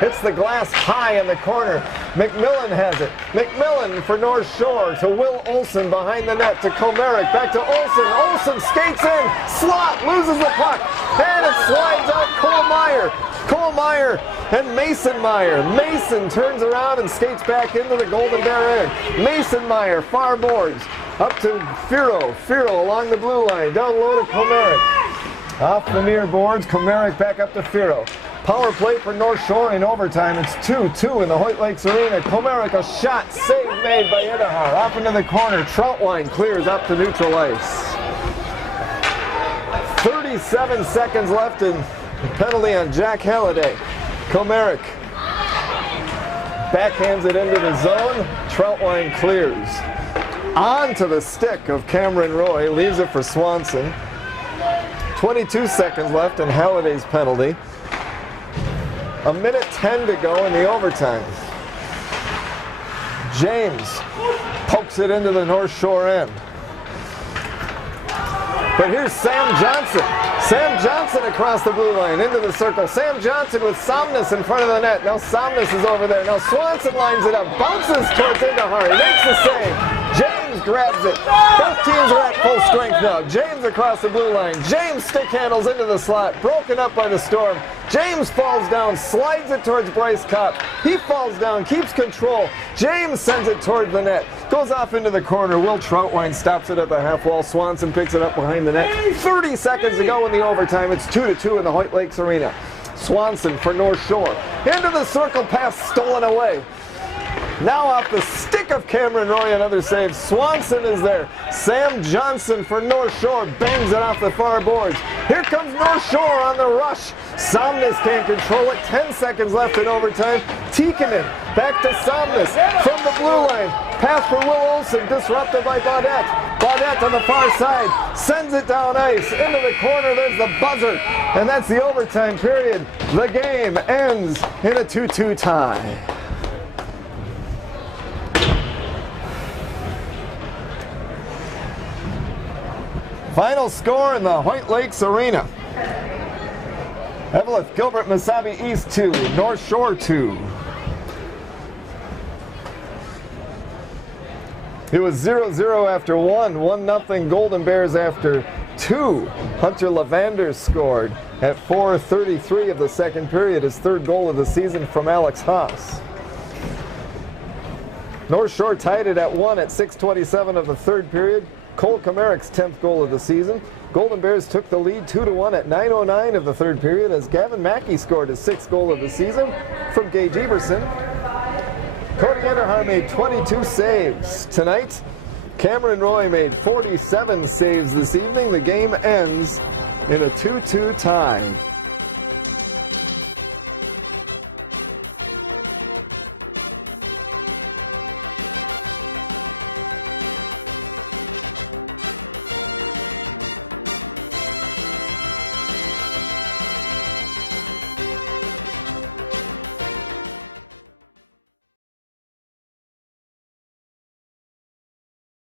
Hits the glass high in the corner. McMillan has it. McMillan for North Shore to Will Olsen behind the net to Komerick. Back to Olsen. Olsen skates in. Slot loses the puck. And it slides out Cole Meyer. Cole Meyer and Mason Meyer. Mason turns around and skates back into the Golden Bear end. Mason Meyer, far boards. Up to Firo. Firo along the blue line. Down low to Komerick. Off the near boards, Komerick back up to Firo. Power play for North Shore in overtime. It's 2-2 in the Hoyt Lakes Arena. Komerick, a shot, save made by Idahar. Off into the corner, Troutwine clears up to neutral ice. 37 seconds left and penalty on Jack Halliday. Komerick backhands it into the zone. Troutwine clears. On to the stick of Cameron Roy, leaves it for Swanson. 22 seconds left in Halliday's penalty. A minute 10 to go in the overtime. James pokes it into the North Shore end. But here's Sam Johnson. Sam Johnson across the blue line into the circle. Sam Johnson with Somnus in front of the net. Now Somnus is over there. Now Swanson lines it up. Bounces towards Idahar. He makes the save. James grabs it. Both teams are at full strength now. James across the blue line. James stick handles into the slot. Broken up by the Storm. James falls down, slides it towards Bryce Kopp. He falls down, keeps control. James sends it toward the net. Goes off into the corner. Will Troutwine stops it at the half wall. Swanson picks it up behind the net. 30 seconds to go in the overtime. It's 2-2 in the Hoyt Lakes Arena. Swanson for North Shore. Into the circle pass stolen away. Now off the stick of Cameron Roy, another save. Swanson is there. Sam Johnson for North Shore bangs it off the far boards. Here comes North Shore on the rush. Somnus can't control it. 10 seconds left in overtime. Tikkanen back to Somnus from the blue line. Pass for Will Olsen, disrupted by Baudette. Baudette on the far side sends it down ice. Into the corner, there's the buzzer. And that's the overtime period. The game ends in a 2-2 tie. Final score in the Hoyt Lakes Arena. Eveleth, Gilbert, MesabiEast 2, North Shore 2. It was 0-0 after 1, 1-0 Golden Bears after 2. Hunter Lavander scored at 4:33 of the second period, his third goal of the season from Alex Haas. North Shore tied it at 1 at 6:27 of the third period. Cole Komerick's 10th goal of the season. Golden Bears took the lead 2-1 at 9:09 of the third period as Gavin Mackey scored his 6th goal of the season from Gage Everson. Cody Idahar made 22 saves. Tonight, Cameron Roy made 47 saves this evening. The game ends in a 2-2 tie.